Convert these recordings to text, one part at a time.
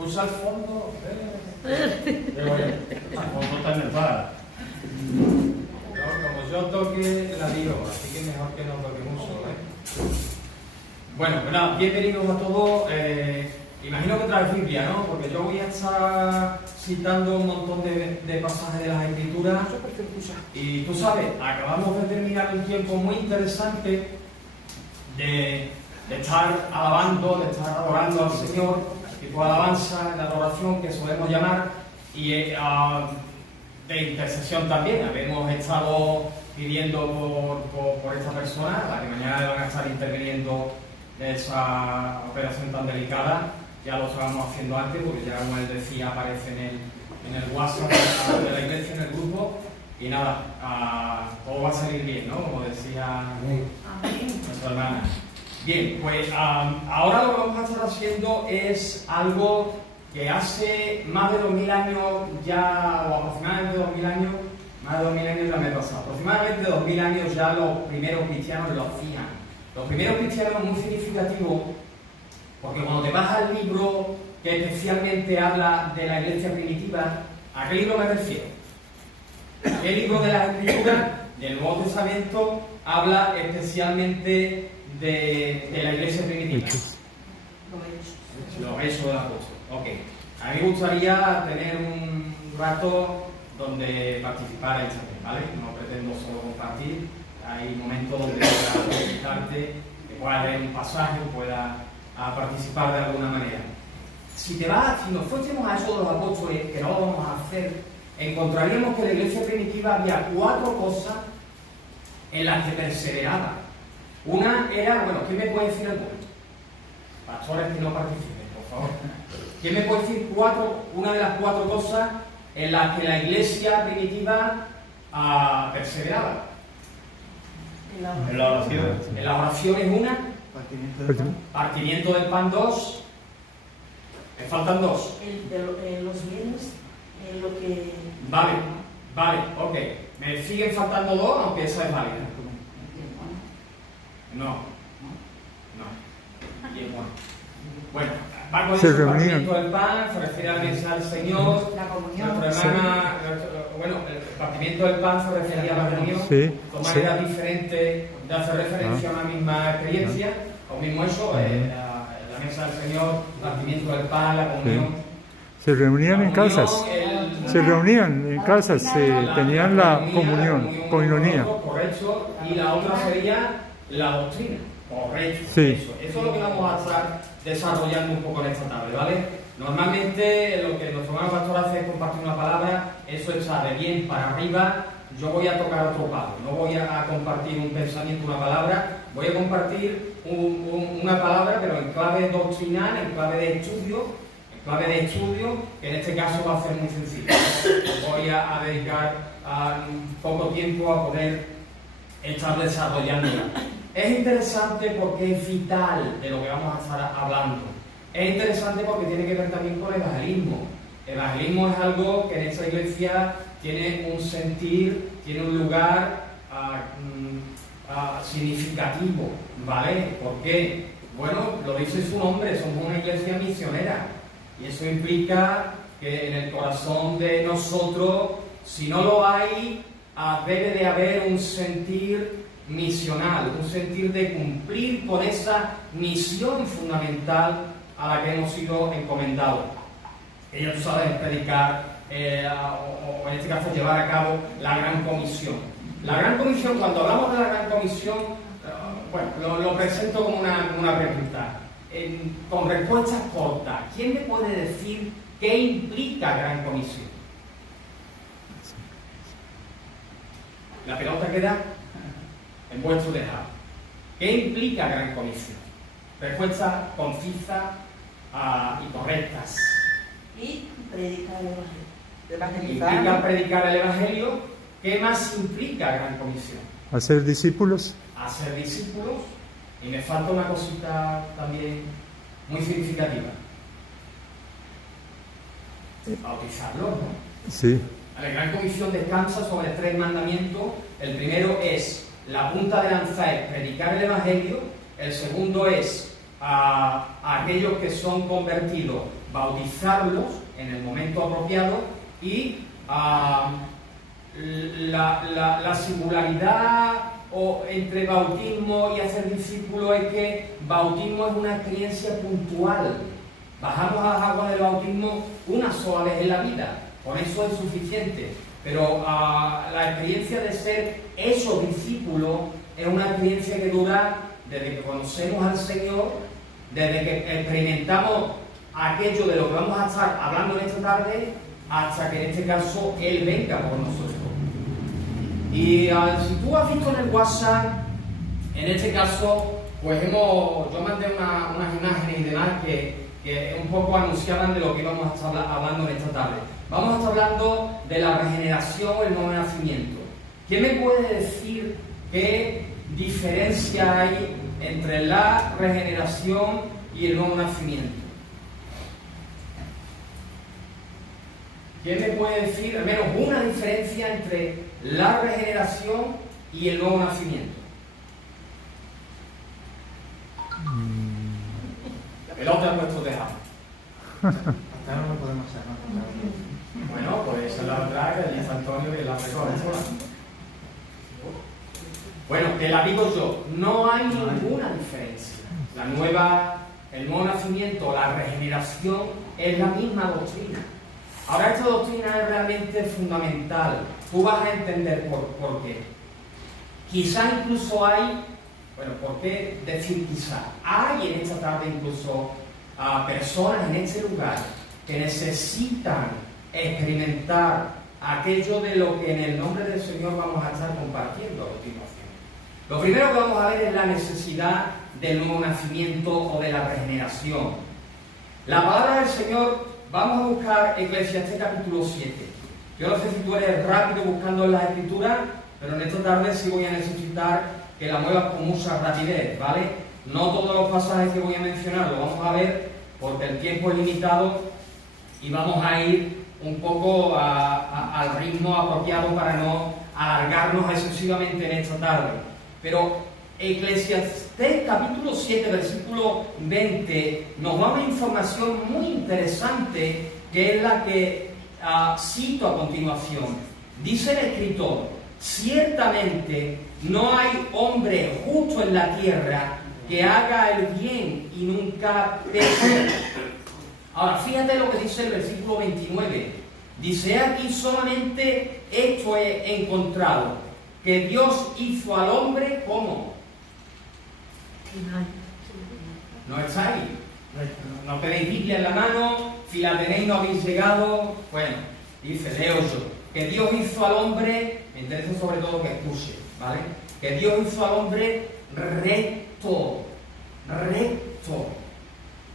Pulsa al fondo. Qué bueno. Al fondo está en el bar. Como yo toque, la digo, así que mejor que no toque mucho, Bueno, pues nada, bienvenidos a todos. Imagino que traes Biblia, ¿no? Porque yo voy a estar citando un montón de pasajes de las Escrituras. Y tú sabes, acabamos de terminar un tiempo muy interesante de estar alabando, de estar adorando al Señor, tipo de alabanza, de adoración que solemos llamar, y de intercesión también. Habíamos estado pidiendo por esta persona, la que mañana le van a estar interviniendo de esa operación tan delicada. Ya lo estábamos haciendo antes, porque ya, como él decía, aparece en el WhatsApp de la iglesia, en el grupo, y nada, todo va a salir bien, ¿no? Como decía nuestra hermana. Bien, pues ahora lo que vamos a estar haciendo es algo que hace más de 2000 años ya, o aproximadamente 2000 años, más de 2000 años ya me he pasado, aproximadamente 2000 años ya los primeros cristianos lo hacían. Los primeros cristianos muy significativos, porque cuando te vas al libro que especialmente habla de la iglesia primitiva, ¿a qué libro me refiero? ¿Qué libro de la Escrituras del Nuevo Testamento habla especialmente de la iglesia primitiva? Los Hechos del Apóstol. Ok. A mí me gustaría tener un rato donde participar también, ¿vale? No pretendo solo compartir. Hay momentos donde pueda presentarte, que pueda leer un pasaje, pueda participar de alguna manera. Si nos fuésemos a Hechos de los Apóstoles, que no lo vamos a hacer, encontraríamos que en la iglesia primitiva había 4 cosas en las que perseveraba. Una era, bueno, ¿quién me puede decir alguna? Pastores que no participen, por favor. ¿Quién me puede decir una de las 4 cosas en las que la iglesia primitiva perseveraba? En la oración. En la oración es una. Partimiento del pan 2. Me faltan 2. Los bienes, lo que... Vale, ok. Me siguen faltando 2, aunque esa es válida. No. Bien, bueno, va con el partimiento del pan, se refiere a la mesa del Señor. La comunión. Nuestra hermana, bueno, el partimiento del pan se refería a la comunión. Con maneras diferentes de hacer referencia a una misma experiencia, o mismo eso, la mesa del Señor, el partimiento del pan, la comunión. Se reunían en casas. Se reunían en casas, tenían la coinonía. Correcto, y la otra sería la doctrina. Correcto, sí. Eso es lo que vamos a estar desarrollando un poco en esta tarde, ¿vale? Normalmente lo que nuestro hermano pastor hace es compartir una palabra, eso está de bien para arriba. Yo voy a tocar otro palo, no voy a compartir un pensamiento, una palabra, voy a compartir una palabra, pero en clave doctrinal, en clave de estudio, que en este caso va a ser muy sencillo. Voy a dedicar poco tiempo a poder estar desarrollándola. Es interesante porque es vital de lo que vamos a estar hablando. Es interesante porque tiene que ver también con el evangelismo. El evangelismo es algo que en esta iglesia tiene un sentir, tiene un lugar significativo, ¿vale? ¿Por qué? Bueno, lo dice su nombre, somos una iglesia misionera. Y eso implica que en el corazón de nosotros, si no lo hay, debe de haber un sentir misional, un sentir de cumplir con esa misión fundamental a la que hemos sido encomendados. Ella, tú sabes, predicar, o en este caso llevar a cabo la Gran Comisión. La Gran Comisión, cuando hablamos de la Gran Comisión, bueno, lo presento como una pregunta. Con respuestas cortas, ¿quién me puede decir qué implica Gran Comisión? La pelota queda en vuestro tejado. ¿Qué implica Gran Comisión? Respuestas concisas y correctas. Y predicar el Evangelio. Implica predicar el Evangelio. ¿Qué más implica Gran Comisión? Hacer discípulos. Hacer discípulos. Y me falta una cosita también muy significativa. Bautizarlos, ¿no? Sí. La Gran Comisión descansa sobre 3 mandamientos. El primero es la punta de lanza, es predicar el Evangelio. El segundo es a aquellos que son convertidos, bautizarlos en el momento apropiado y la singularidad entre bautismo y hacer discípulo es que bautismo es una experiencia puntual. Bajamos a las aguas del bautismo una sola vez en la vida, con eso es suficiente. Pero la experiencia de ser hechos discípulos es una experiencia que dura desde que conocemos al Señor, desde que experimentamos aquello de lo que vamos a estar hablando en esta tarde, hasta que en este caso Él venga por nosotros. Y si tú has visto en el WhatsApp, en este caso, pues yo mandé unas imágenes y demás que un poco anunciaban de lo que íbamos a estar hablando en esta tarde. Vamos a estar hablando de la regeneración o el nuevo nacimiento. ¿Quién me puede decir qué diferencia hay entre la regeneración y el nuevo nacimiento? ¿Quién me puede decir al menos una diferencia entre la regeneración y el nuevo nacimiento? La pelota ha puesto tejado. Hasta no lo podemos hacer, ¿no? Bueno, pues esa es la otra que dice Antonio que la recoge. Bueno, te la digo yo, no hay ninguna diferencia. El nuevo nacimiento, la regeneración es la misma doctrina. Ahora, esta doctrina es realmente fundamental. Tú vas a entender por qué. Quizá incluso hay, bueno, ¿por qué decir quizá? Hay en esta tarde incluso personas en este lugar que necesitan experimentar aquello de lo que en el nombre del Señor vamos a estar compartiendo a continuación. Lo primero que vamos a ver es la necesidad del nuevo nacimiento o de la regeneración. La palabra del Señor, vamos a buscar Eclesiastés capítulo 7. Yo no sé si tú eres rápido buscando en las Escrituras, pero en esta tarde sí voy a necesitar que la muevas con mucha rapidez, ¿vale? No todos los pasajes que voy a mencionar lo vamos a ver porque el tiempo es limitado y vamos a ir un poco al ritmo apropiado para no alargarnos excesivamente en esta tarde. Pero Eclesiastés capítulo 7, versículo 20, nos da una información muy interesante que es la que cito a continuación. Dice el escritor: ciertamente no hay hombre justo en la tierra que haga el bien y nunca peque. Ahora, fíjate lo que dice el versículo 29. Dice aquí: solamente esto he encontrado, que Dios hizo al hombre como. No está ahí. No tenéis Biblia en la mano, si la tenéis no habéis llegado. Bueno, dice, leo yo, que Dios hizo al hombre, me interesa sobre todo que escuche, ¿vale? Que Dios hizo al hombre recto.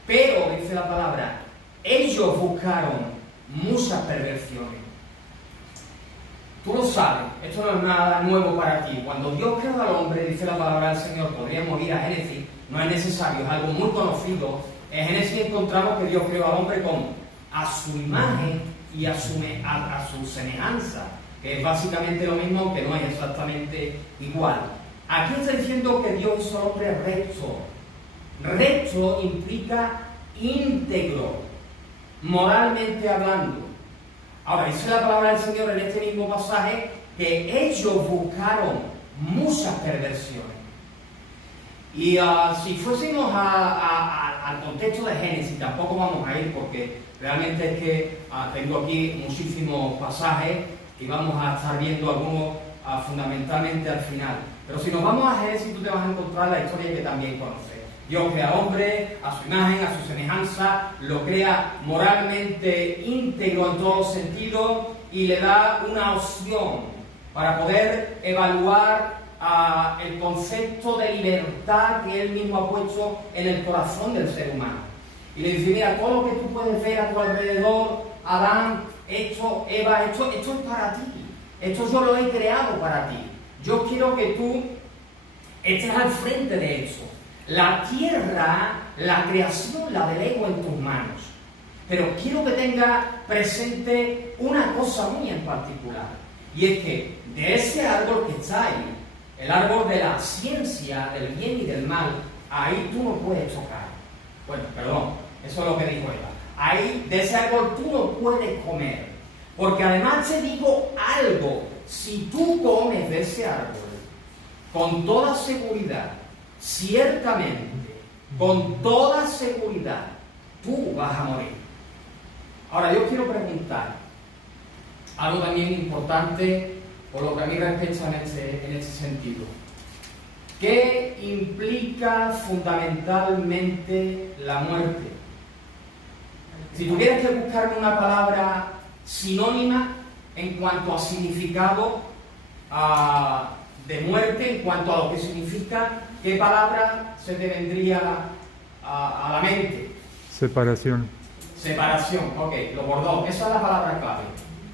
Pero, dice la palabra, ellos buscaron muchas perversiones. Tú lo sabes, esto no es nada nuevo para ti. Cuando Dios creó al hombre, dice la palabra del Señor, podríamos ir a Génesis, no es necesario, es algo muy conocido. En Génesis encontramos que Dios creó al hombre a su imagen y a su semejanza, que es básicamente lo mismo, que no es exactamente igual. Aquí está diciendo que Dios hizo al hombre recto. Recto implica íntegro, moralmente hablando. Ahora, dice la palabra del Señor en este mismo pasaje que ellos buscaron muchas perversiones. Y si fuésemos al contexto de Génesis, tampoco vamos a ir porque realmente es que tengo aquí muchísimos pasajes y vamos a estar viendo algunos fundamentalmente al final. Pero si nos vamos a Génesis, tú te vas a encontrar la historia que también conoces. Dios crea al hombre a su imagen, a su semejanza, lo crea moralmente íntegro en todos los sentidos y le da una opción para poder evaluar el concepto de libertad que él mismo ha puesto en el corazón del ser humano. Y le dice, mira, todo lo que tú puedes ver a tu alrededor, Adán, esto, Eva, esto es para ti. Esto yo lo he creado para ti. Yo quiero que tú estés al frente de eso. La tierra, la creación, la delego en tus manos. Pero quiero que tenga presente una cosa muy en particular. Y es que de ese árbol que está ahí, el árbol de la ciencia, del bien y del mal, ahí tú no puedes tocar. Bueno, perdón, eso es lo que dijo Eva. ahí de ese árbol tú no puedes comer. Porque además te digo algo, si tú comes de ese árbol, con toda seguridad, ciertamente, con toda seguridad, tú vas a morir. Ahora yo quiero preguntar algo también importante por lo que a mí respecta en este sentido. ¿Qué implica fundamentalmente la muerte? Si tuvieras que buscarme una palabra sinónima en cuanto a significado de muerte, en cuanto a lo que significa, ¿qué palabra se te vendría a la mente? Separación. Separación, ok, lo bordó, esa es la palabra clave.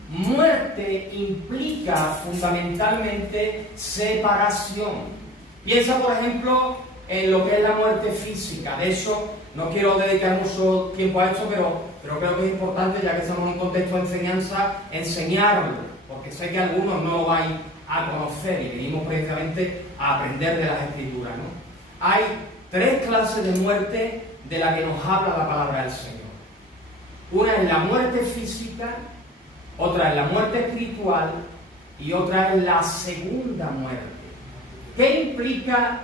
Muerte implica fundamentalmente separación. Piensa, por ejemplo, en lo que es la muerte física. De eso no quiero dedicar mucho tiempo a esto, pero creo que es importante, ya que estamos en un contexto de enseñanza, enseñarlo, porque sé que algunos no lo vais a conocer y venimos precisamente a aprender de las Escrituras, ¿no? Hay 3 clases de muerte de la que nos habla la palabra del Señor. Una es la muerte física, otra es la muerte espiritual y otra es la segunda muerte. ¿Qué implica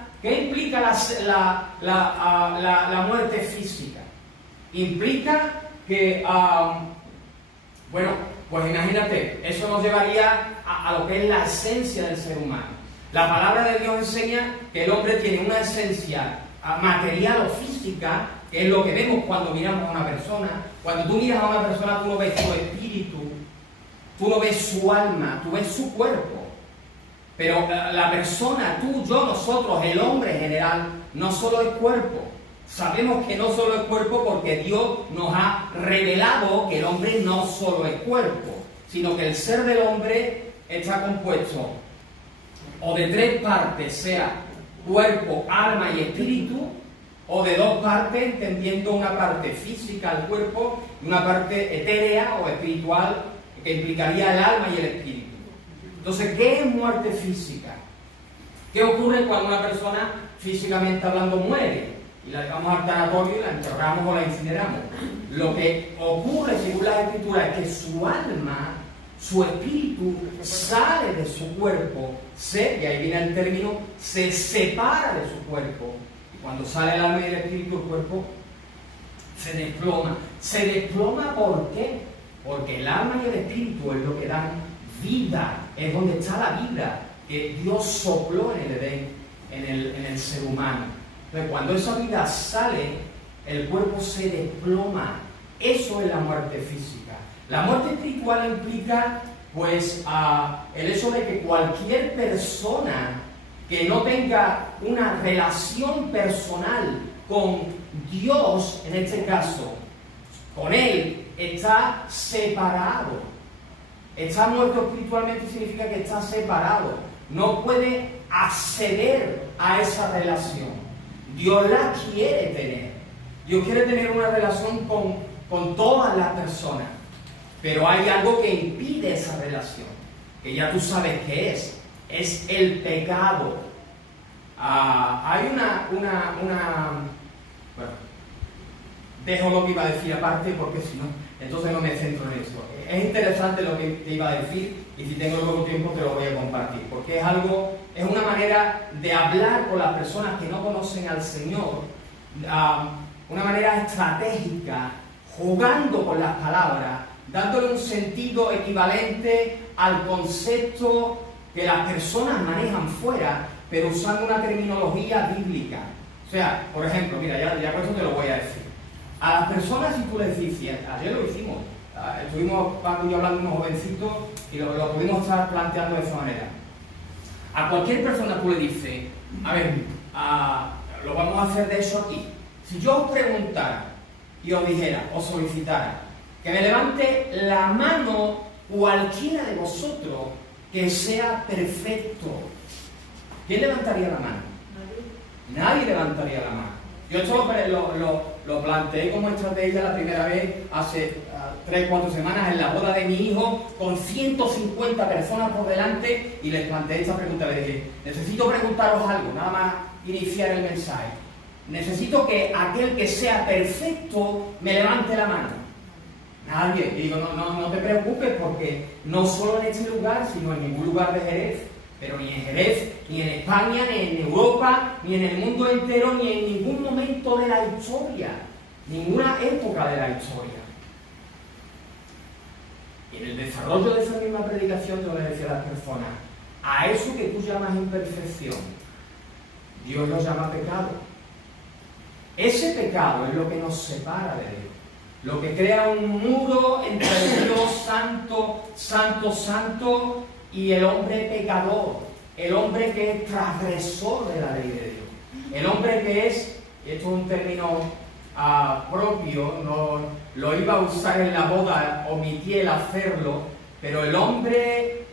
la muerte física? Implica que, bueno, pues imagínate, eso nos llevaría a lo que es la esencia del ser humano. La palabra de Dios enseña que el hombre tiene una esencia material o física, que es lo que vemos cuando miramos a una persona. Cuando tú miras a una persona, tú no ves su espíritu, tú no ves su alma, tú ves su cuerpo. Pero la persona, tú, yo, nosotros, el hombre en general, no solo es cuerpo. Sabemos que no solo es cuerpo porque Dios nos ha revelado que el hombre no solo es cuerpo, sino que el ser del hombre está compuesto o de 3 partes, sea cuerpo, alma y espíritu, o de 2 partes, entendiendo una parte física al cuerpo y una parte etérea o espiritual que implicaría el alma y el espíritu. Entonces, ¿qué es muerte física? ¿Qué ocurre cuando una persona físicamente hablando muere? Y la llevamos al tanatorio y la enterramos o la incineramos. Lo que ocurre, según las Escrituras, es que su alma, su espíritu, sale de su cuerpo, y ahí viene el término, se separa de su cuerpo. Y cuando sale el alma y el espíritu, el cuerpo se desploma. ¿Se desploma por qué? Porque el alma y el espíritu es lo que dan vida, es donde está la vida que Dios sopló en el Edén, en el ser humano. Entonces, cuando esa vida sale, el cuerpo se desploma. Eso es la muerte física. La muerte espiritual implica, pues, el hecho de que cualquier persona que no tenga una relación personal con Dios, en este caso, con Él, está separado. Está muerto espiritualmente significa que está separado. No puede acceder a esa relación. Dios la quiere tener. Dios quiere tener una relación con todas las personas. Pero hay algo que impide esa relación, que ya tú sabes qué es. Es el pecado. Hay bueno, dejo lo que iba a decir aparte porque si no, entonces no me centro en eso. Es interesante lo que te iba a decir y si tengo luego tiempo te lo voy a compartir, porque es una manera de hablar con las personas que no conocen al Señor, una manera estratégica, jugando con las palabras, dándole un sentido equivalente al concepto que las personas manejan fuera, pero usando una terminología bíblica. O sea, por ejemplo, mira, ya por eso te lo voy a decir. A las personas, si tú les dices, ayer lo hicimos, estuvimos Paco y yo hablando de unos jovencitos y lo pudimos estar planteando de esa manera. A cualquier persona tú le dices, a ver, lo vamos a hacer de eso aquí. Si yo os preguntara y os dijera, os solicitara, que me levante la mano cualquiera de vosotros que sea perfecto, ¿quién levantaría la mano? Nadie levantaría la mano. Yo esto lo planteé como estrategia la primera vez hace 3-4 semanas en la boda de mi hijo con 150 personas por delante y les planteé esta pregunta. Les dije, necesito preguntaros algo, nada más iniciar el mensaje. Necesito que aquel que sea perfecto me levante la mano. Nadie. Y digo, no te preocupes, porque no solo en este lugar, sino en ningún lugar de Jerez, pero ni en Jerez, ni en España, ni en Europa, ni en el mundo entero, ni en ningún momento de la historia, ninguna época de la historia. Y en el desarrollo de esa misma predicación yo le decía a las personas, a eso que tú llamas imperfección, Dios lo llama pecado. Ese pecado es lo que nos separa de Dios, lo que crea un muro entre el Dios santo, santo, santo y el hombre pecador, el hombre que es transgresor de la ley de Dios, el hombre que es, y esto es un término propio, no lo iba a usar en la boda, omití el hacerlo, pero el hombre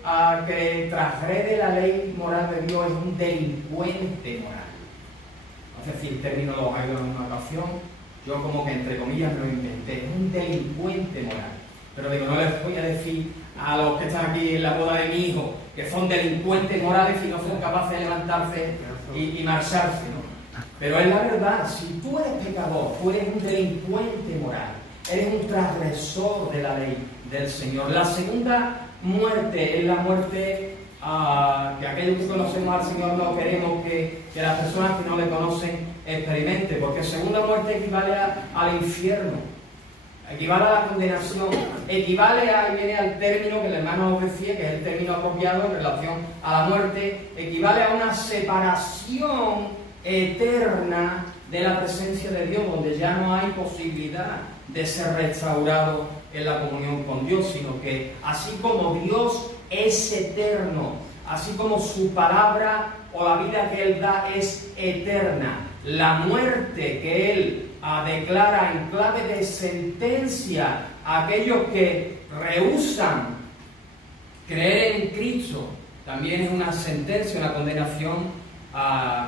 que transgrede la ley moral de Dios es un delincuente moral. No sé si el término lo ha oído en una ocasión, yo como que entre comillas lo inventé, es un delincuente moral. Pero digo, no les voy a decir a los que están aquí en la boda de mi hijo que son delincuentes morales y no son capaces de levantarse y marcharse, ¿no? Pero es la verdad, si tú eres pecador, tú eres un delincuente moral, eres un transgresor de la ley del Señor. La segunda muerte es la muerte que aquellos que conocemos al Señor no queremos que las personas que no le conocen experimenten, porque segunda muerte equivale al infierno, equivale a la condenación, equivale ahí viene al término que el hermano os decía, que es el término apropiado en relación a la muerte, equivale a una separación eterna de la presencia de Dios, donde ya no hay posibilidad de ser restaurado en la comunión con Dios, sino que así como Dios es eterno, así como su palabra o la vida que Él da es eterna, la muerte que Él declara en clave de sentencia a aquellos que rehúsan creer en Cristo, también es una sentencia, una condenación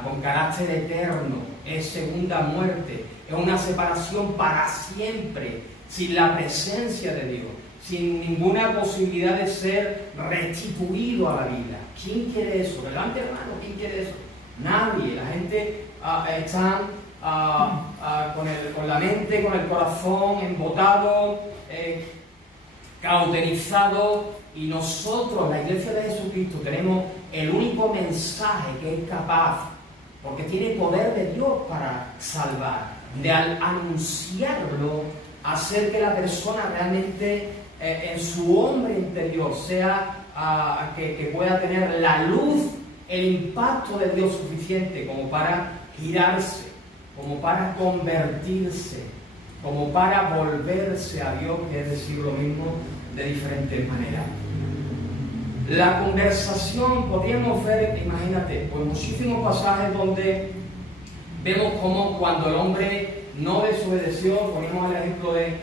con carácter eterno, es segunda muerte, es una separación para siempre, sin la presencia de Dios, sin ninguna posibilidad de ser restituido a la vida. ¿Quién quiere eso? ¿Verdad, hermano? ¿Quién quiere eso? Nadie. La gente está con la mente, con el corazón embotado, cauterizado, y nosotros, la Iglesia de Jesucristo, tenemos el único mensaje que es capaz, porque tiene poder de Dios para salvar, de al anunciarlo, hacer que la persona realmente en su hombre interior sea que pueda tener la luz, el impacto de Dios suficiente como para girarse, como para convertirse, como para volverse a Dios, que es decir lo mismo de diferentes maneras. La conversación, podríamos ver, imagínate, pues muchísimos pasajes donde vemos cómo cuando el hombre no desobedeció, ponemos el ejemplo de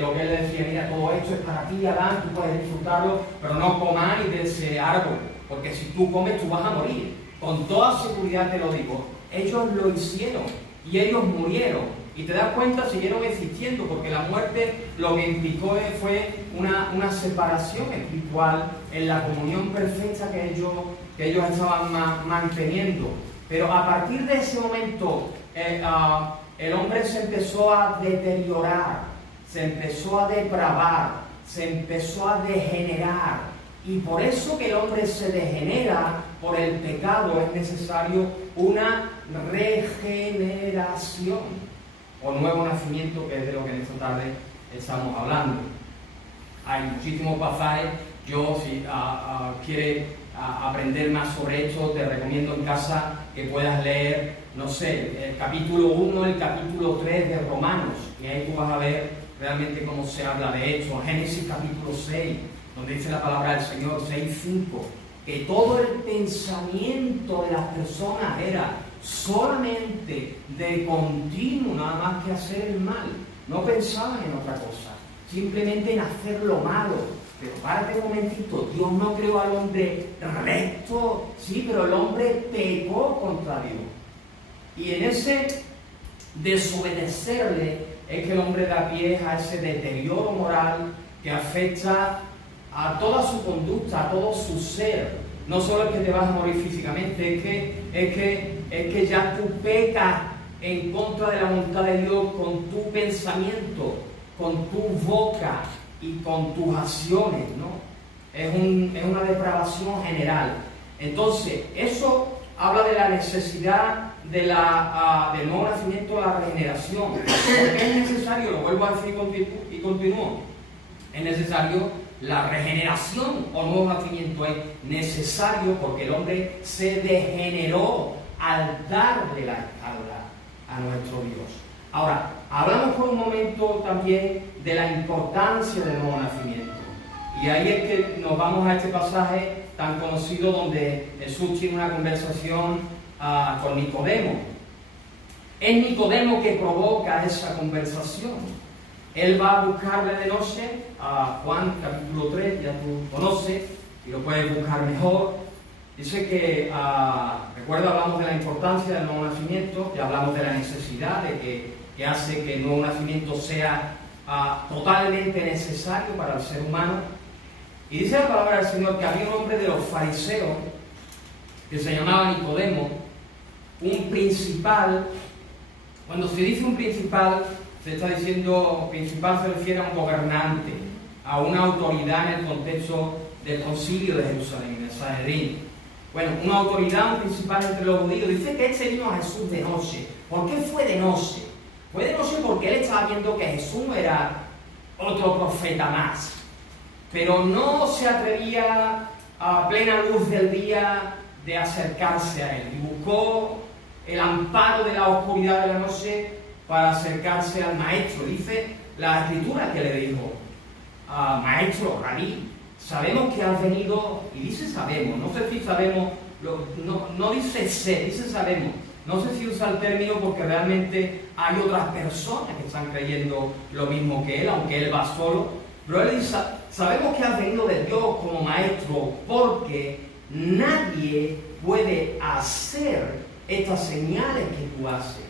lo que él decía, mira, todo esto es para ti, Adán, tú puedes disfrutarlo, pero no comáis de ese árbol, porque si tú comes tú vas a morir. Con toda seguridad te lo digo, ellos lo hicieron y ellos murieron. Y te das cuenta, siguieron existiendo, porque la muerte lo que implicó fue una separación espiritual en la comunión perfecta que ellos estaban manteniendo. Pero a partir de ese momento, el hombre se empezó a deteriorar, se empezó a depravar, se empezó a degenerar. Y por eso que el hombre se degenera por el pecado, es necesario una regeneración o nuevo nacimiento, que es de lo que en esta tarde estamos hablando. Hay muchísimos pasajes. Yo, si quieres aprender más sobre esto, te recomiendo en casa que puedas leer, no sé, el capítulo 1, el capítulo 3 de Romanos, y ahí tú vas a ver realmente cómo se habla de esto. Génesis capítulo 6, donde dice la palabra del Señor, 6:5, que todo el pensamiento de las personas era solamente de continuo, nada más que hacer el mal. No pensaban en otra cosa, simplemente en hacer lo malo. Pero párate un momentito, Dios no creó al hombre recto, sí, pero el hombre pecó contra Dios. Y en ese desobedecerle es que el hombre da pie a ese deterioro moral que afecta a toda su conducta, a todo su ser. No solo es que te vas a morir físicamente, es que ya tú pecas en contra de la voluntad de Dios con tu pensamiento, con tu boca, y con tus acciones, ¿no? Es una depravación general. Entonces, eso habla de la necesidad del nuevo nacimiento, de la regeneración. Porque es necesario, lo vuelvo a decir y continúo, es necesario la regeneración o nuevo nacimiento, es necesario porque el hombre se degeneró al darle la espalda a nuestro Dios. Ahora, hablamos por un momento también de la importancia del nuevo nacimiento. Y ahí es que nos vamos a este pasaje tan conocido donde Jesús tiene una conversación con Nicodemo. Es Nicodemo que provoca esa conversación. Él va a buscarle de noche a Juan capítulo 3, ya tú conoces y lo puedes buscar mejor. Dice que, recuerda, hablamos de la importancia del nuevo nacimiento, ya hablamos de la necesidad que hace que el nuevo nacimiento sea totalmente necesario para el ser humano. Y dice la palabra del Señor que había un hombre de los fariseos que se llamaba Nicodemo, un principal. Cuando se dice un principal, se está diciendo, principal se refiere a un gobernante, a una autoridad en el contexto del concilio de Jerusalén, en el Sanedrín. Bueno, una autoridad, un principal entre los judíos. Dice que él se vino a Jesús de noche. ¿Por qué fue de noche? Fue de noche porque él estaba viendo que Jesús era otro profeta más. Pero no se atrevía a plena luz del día de acercarse a él. Y buscó el amparo de la oscuridad de la noche para acercarse al maestro. Dice la escritura que le dijo, maestro, rabí, sabemos que has venido, y dice sabemos, no sé si sabemos, no dice sé, dice sabemos. No sé si usa el término porque realmente hay otras personas que están creyendo lo mismo que él, aunque él va solo. Pero él dice, sabemos que has venido de Dios como maestro porque nadie puede hacer estas señales que tú haces.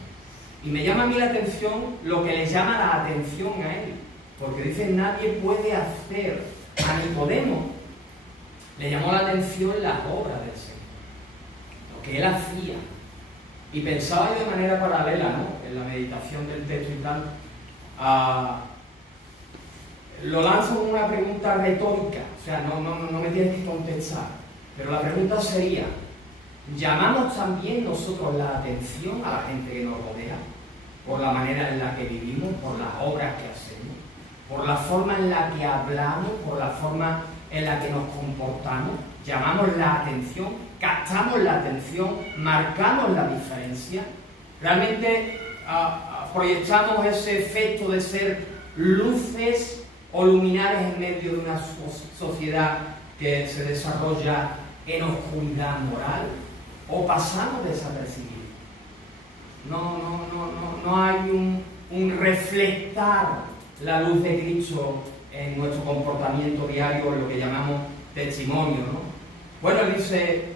Y me llama a mí la atención lo que le llama la atención a él. Porque dice, nadie puede hacer. A Nicodemo le llamó la atención las obras del Señor, lo que él hacía. Y pensaba yo de manera paralela, ¿no?, en la meditación del texto y tal, lo lanzo con una pregunta retórica, o sea, no me tienes que contestar, pero la pregunta sería, ¿llamamos también nosotros la atención a la gente que nos rodea por la manera en la que vivimos, por las obras que hacemos, por la forma en la que hablamos, por la forma en la que nos comportamos? ¿Llamamos la atención? ¿Captamos la atención? ¿Marcamos la diferencia? ¿Realmente proyectamos ese efecto de ser luces o luminares en medio de una sociedad que se desarrolla en oscuridad moral? ¿O pasamos desapercibidos? No hay un reflectar la luz de Cristo en nuestro comportamiento diario, en lo que llamamos testimonio, ¿no? Bueno, él dice,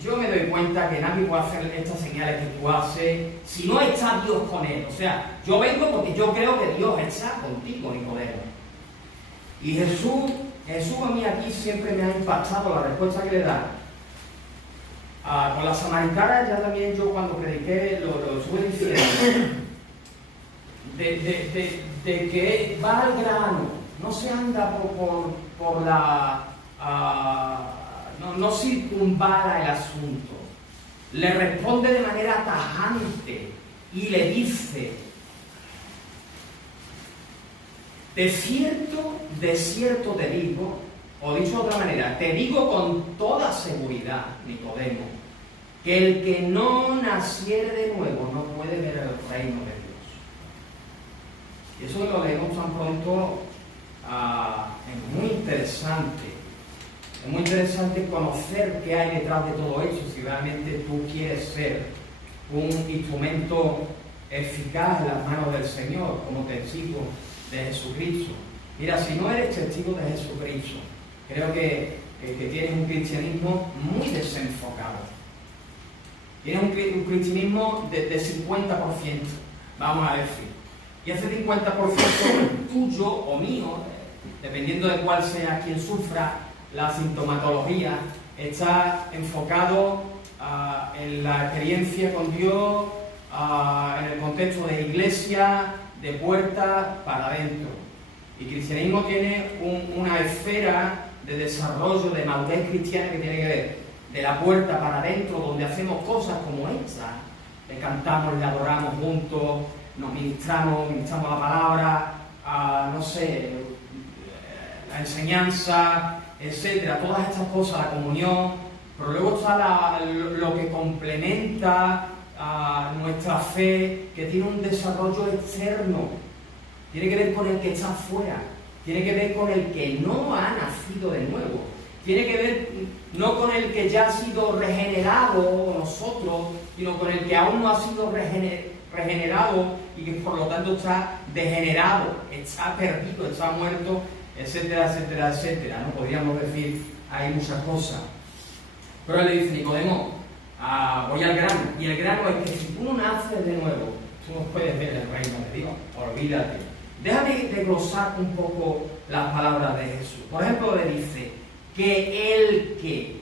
yo me doy cuenta que nadie puede hacer estas señales que tú haces si no está Dios con él. O sea, yo vengo porque yo creo que Dios está contigo, Nicodemo. Y Jesús a mí aquí siempre me ha impactado la respuesta que le da. Con la samaritana ya también yo cuando prediqué lo estuve diciendo, de que va al grano, no se anda por la... no circunvala el asunto, le responde de manera tajante y le dice, de cierto te digo, o dicho de otra manera, te digo con toda seguridad, Nicodemo, que el que no naciere de nuevo no puede ver el reino de Dios. Y eso lo leemos tan pronto, es muy interesante. Es muy interesante conocer qué hay detrás de todo eso, si realmente tú quieres ser un instrumento eficaz en las manos del Señor, como testigo de Jesucristo. Mira, si no eres testigo de Jesucristo, creo que tienes un cristianismo muy desenfocado. Tienes un cristianismo de 50%, vamos a decir. Y ese 50% tuyo o mío, dependiendo de cuál sea quien sufra la sintomatología, está enfocado en la experiencia con Dios, en el contexto de iglesia, de puerta para adentro. Y cristianismo tiene una esfera de desarrollo, de madurez cristiana que tiene que ver de la puerta para adentro, donde hacemos cosas como esta. Le cantamos, le adoramos juntos, nos ministramos la palabra, no sé, la enseñanza, etcétera, todas estas cosas, la comunión, pero luego está lo que complementa nuestra fe, que tiene un desarrollo externo, tiene que ver con el que está afuera, tiene que ver con el que no ha nacido de nuevo, tiene que ver no con el que ya ha sido regenerado nosotros, sino con el que aún no ha sido regenerado y que por lo tanto está degenerado, está perdido, está muerto, etcétera, etcétera, etcétera, ¿no? Podríamos decir, hay muchas cosas. Pero él le dice, Nicodemo, voy al grano, y el grano es que si tú no naces de nuevo, tú no puedes ver el reino de Dios, olvídate. Déjame desglosar un poco las palabras de Jesús. Por ejemplo, le dice, el que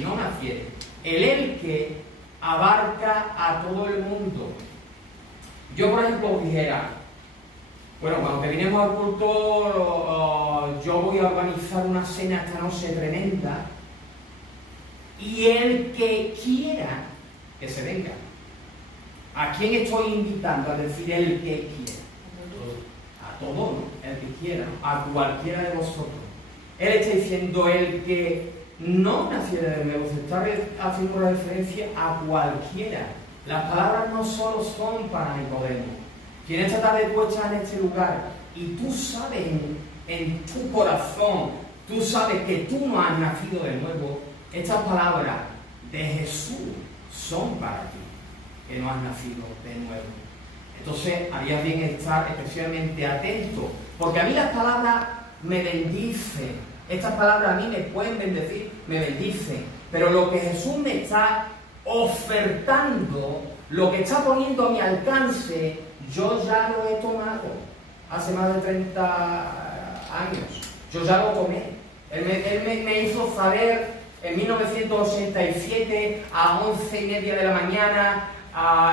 no naciere, el que abarca a todo el mundo. Yo, por ejemplo, dijera, bueno, cuando terminemos el culto, yo voy a organizar una cena esta noche tremenda, y el que quiera que se venga. ¿A quién estoy invitando a decir el que quiera? A todo, ¿no? El que quiera, ¿no? A cualquiera de vosotros. Él está diciendo el que no naciera de nuevo, se está haciendo referencia a cualquiera. Las palabras no solo son para Nicodemo. Si en esta tarde tú estás en este lugar y tú sabes en tu corazón, tú sabes que tú no has nacido de nuevo, estas palabras de Jesús son para ti, que no has nacido de nuevo. Entonces harías bien estar especialmente atento, porque a mí las palabras me bendicen, estas palabras a mí me pueden bendecir, me bendicen, pero lo que Jesús me está ofertando, lo que está poniendo a mi alcance, yo ya lo he tomado hace más de 30 años. Yo ya lo tomé. Él me hizo saber en 1987 a 11:30 de la mañana,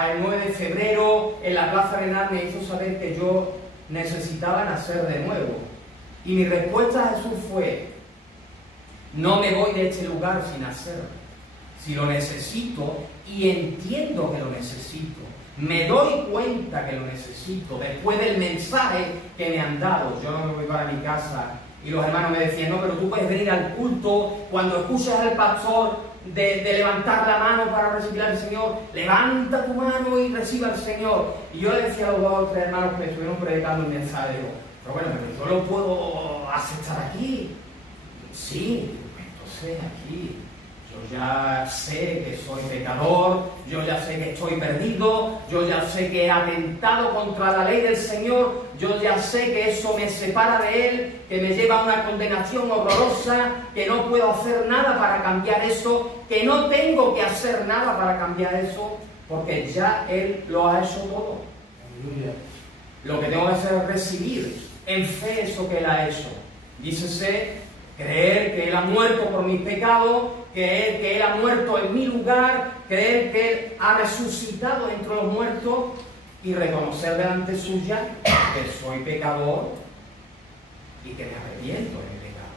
el 9 de febrero, en la Plaza Arenal, me hizo saber que yo necesitaba nacer de nuevo. Y mi respuesta a Jesús fue, no me voy de este lugar sin hacerlo. Si lo necesito y entiendo que lo necesito, me doy cuenta que lo necesito, después del mensaje que me han dado, yo no me voy para mi casa y los hermanos me decían, no, pero tú puedes venir al culto cuando escuchas al pastor de levantar la mano para recibir al Señor, levanta tu mano y reciba al Señor. Y yo le decía a los dos o tres hermanos que me estuvieron predicando el mensaje, digo, pero bueno, yo lo puedo aceptar aquí. Sí, entonces aquí. Yo ya sé que soy pecador, yo ya sé que estoy perdido, yo ya sé que he atentado contra la ley del Señor, yo ya sé que eso me separa de Él, que me lleva a una condenación horrorosa, que no puedo hacer nada para cambiar eso, que no tengo que hacer nada para cambiar eso, porque ya Él lo ha hecho todo. Aleluya. Lo que tengo que hacer es recibir en fe eso que Él ha hecho. Dícese, creer que Él ha muerto por mis pecados, creer que Él ha muerto en mi lugar, creer que Él ha resucitado entre los muertos y reconocer delante suya que soy pecador y que me arrepiento de mi pecado.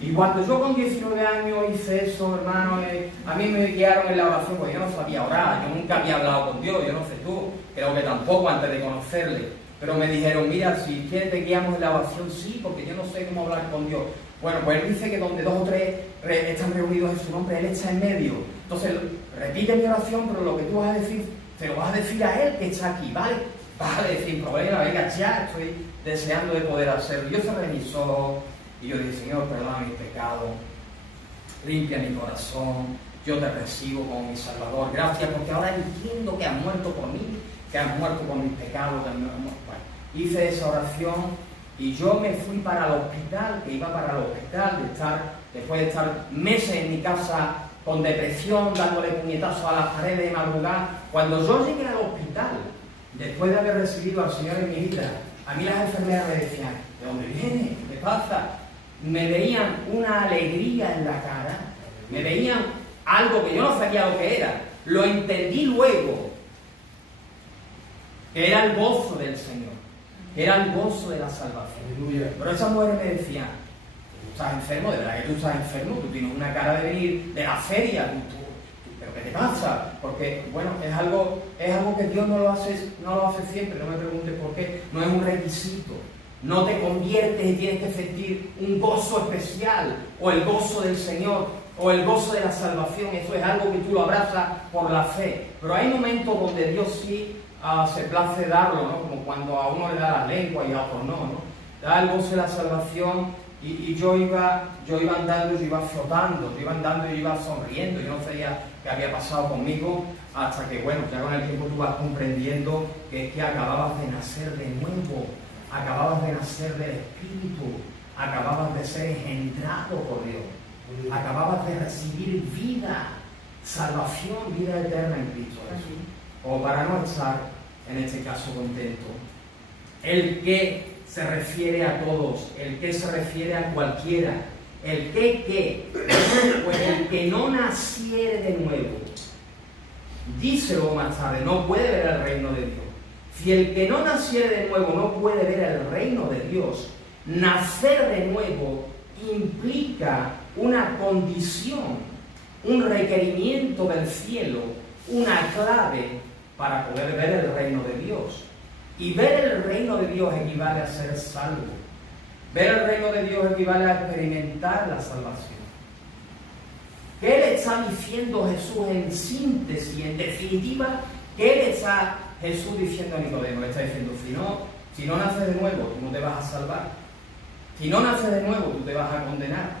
Y cuando yo con 19 años hice eso, hermano, a mí me guiaron en la oración, porque yo no sabía orar, yo nunca había hablado con Dios, yo no sé tú, creo que tampoco antes de conocerle, pero me dijeron, mira, si quieres te guiamos en la oración, sí, porque yo no sé cómo hablar con Dios. Bueno, pues él dice que donde 2 o 3 están reunidos en su nombre, él está en medio. Entonces, repite mi oración, pero lo que tú vas a decir, te lo vas a decir a él que está aquí, ¿vale? Vale, sin problema, venga, ya estoy deseando de poder hacerlo. Yo cerré mis ojos y yo dije, Señor, perdona mis pecados, limpia mi corazón, yo te recibo como mi Salvador. Gracias, porque ahora entiendo que has muerto por mí, que has muerto por mis pecados. Bueno, hice esa oración. Y yo me fui para el hospital, que iba para el hospital, después de estar meses en mi casa con depresión, dándole puñetazos a las paredes de madrugada. Cuando yo llegué al hospital, después de haber recibido al Señor en mi vida, a mí las enfermeras me decían, ¿de dónde viene? ¿Qué pasa? Me veían una alegría en la cara, me veían algo que yo no sabía lo que era. Lo entendí luego. que era el gozo del Señor, que era el gozo de la salvación. Aleluya. Pero esa mujer me decía, tú estás enfermo, de verdad que tú estás enfermo, tú tienes una cara de venir de la feria, ¿pero qué te pasa? Porque, bueno, es algo que Dios no lo hace siempre, no me preguntes por qué, no es un requisito. No te conviertes y tienes que sentir un gozo especial, o el gozo del Señor, o el gozo de la salvación. Eso es algo que tú lo abrazas por la fe. Pero hay momentos donde Dios sí se place darlo, ¿no? Como cuando a uno le da la lengua y a otro no. Da el gozo de la salvación y yo iba andando, yo iba flotando, yo iba andando y yo iba sonriendo. Yo no sabía qué había pasado conmigo hasta que, bueno, ya con el tiempo tú vas comprendiendo que es que acababas de nacer de nuevo. Acababas de nacer del Espíritu, acababas de ser engendrado por Dios, acababas de recibir vida, salvación, vida eterna en Cristo Jesús. O para no estar, en este caso, contento. El que se refiere a todos, el que se refiere a cualquiera, el que, pues el que no naciere de nuevo, díselo más tarde, no puede ver el reino de Dios. Si el que no naciere de nuevo no puede ver el reino de Dios, nacer de nuevo implica una condición, un requerimiento del cielo, una clave para poder ver el reino de Dios. Y ver el reino de Dios equivale a ser salvo. Ver el reino de Dios equivale a experimentar la salvación. ¿Qué le está diciendo Jesús en síntesis, en definitiva? ¿Qué le está Jesús diciendo a Nicodemo? Le está diciendo, si no naces de nuevo, tú no te vas a salvar. Si no naces de nuevo, tú te vas a condenar.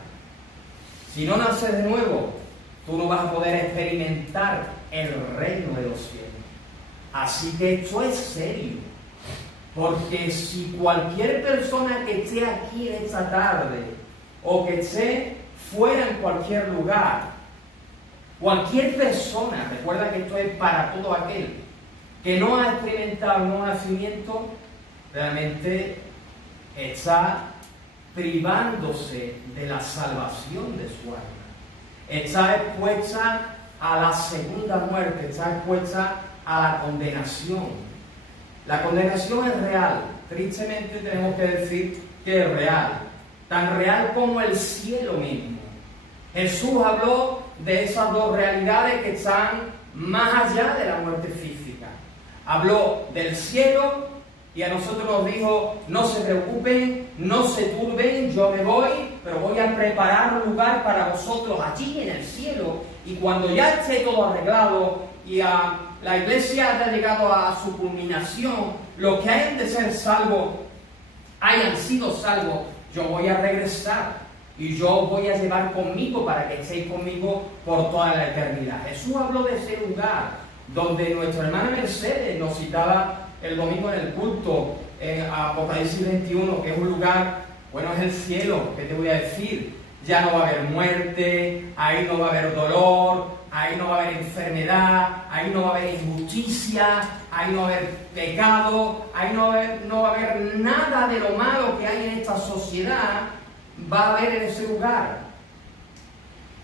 Si no naces de nuevo, tú no vas a poder experimentar el reino de los cielos. Así que esto es serio. Porque si cualquier persona que esté aquí en esta tarde, o que esté fuera en cualquier lugar, cualquier persona, recuerda que esto es para todo aquel que no ha experimentado un nuevo nacimiento, realmente está privándose de la salvación de su alma. Está expuesta a la segunda muerte, está expuesta a la condenación. La condenación es real, tristemente tenemos que decir que es real, tan real como el cielo mismo. Jesús habló de esas dos realidades que están más allá de la muerte física. Habló del cielo y a nosotros nos dijo, no se preocupen, no se turben, yo me voy, pero voy a preparar un lugar para vosotros allí en el cielo. Y cuando ya esté todo arreglado y la iglesia haya llegado a su culminación, los que hayan de ser salvos, hayan sido salvos, yo voy a regresar y yo voy a llevar conmigo para que estéis conmigo por toda la eternidad. Jesús habló de ese lugar donde nuestra hermana Mercedes nos citaba el domingo en el culto, en Apocalipsis 21, que es un lugar, bueno, es el cielo, ¿qué te voy a decir? Ya no va a haber muerte, ahí no va a haber dolor, ahí no va a haber enfermedad, ahí no va a haber injusticia, ahí no va a haber pecado, ahí no va a haber nada de lo malo que hay en esta sociedad, va a haber en ese lugar.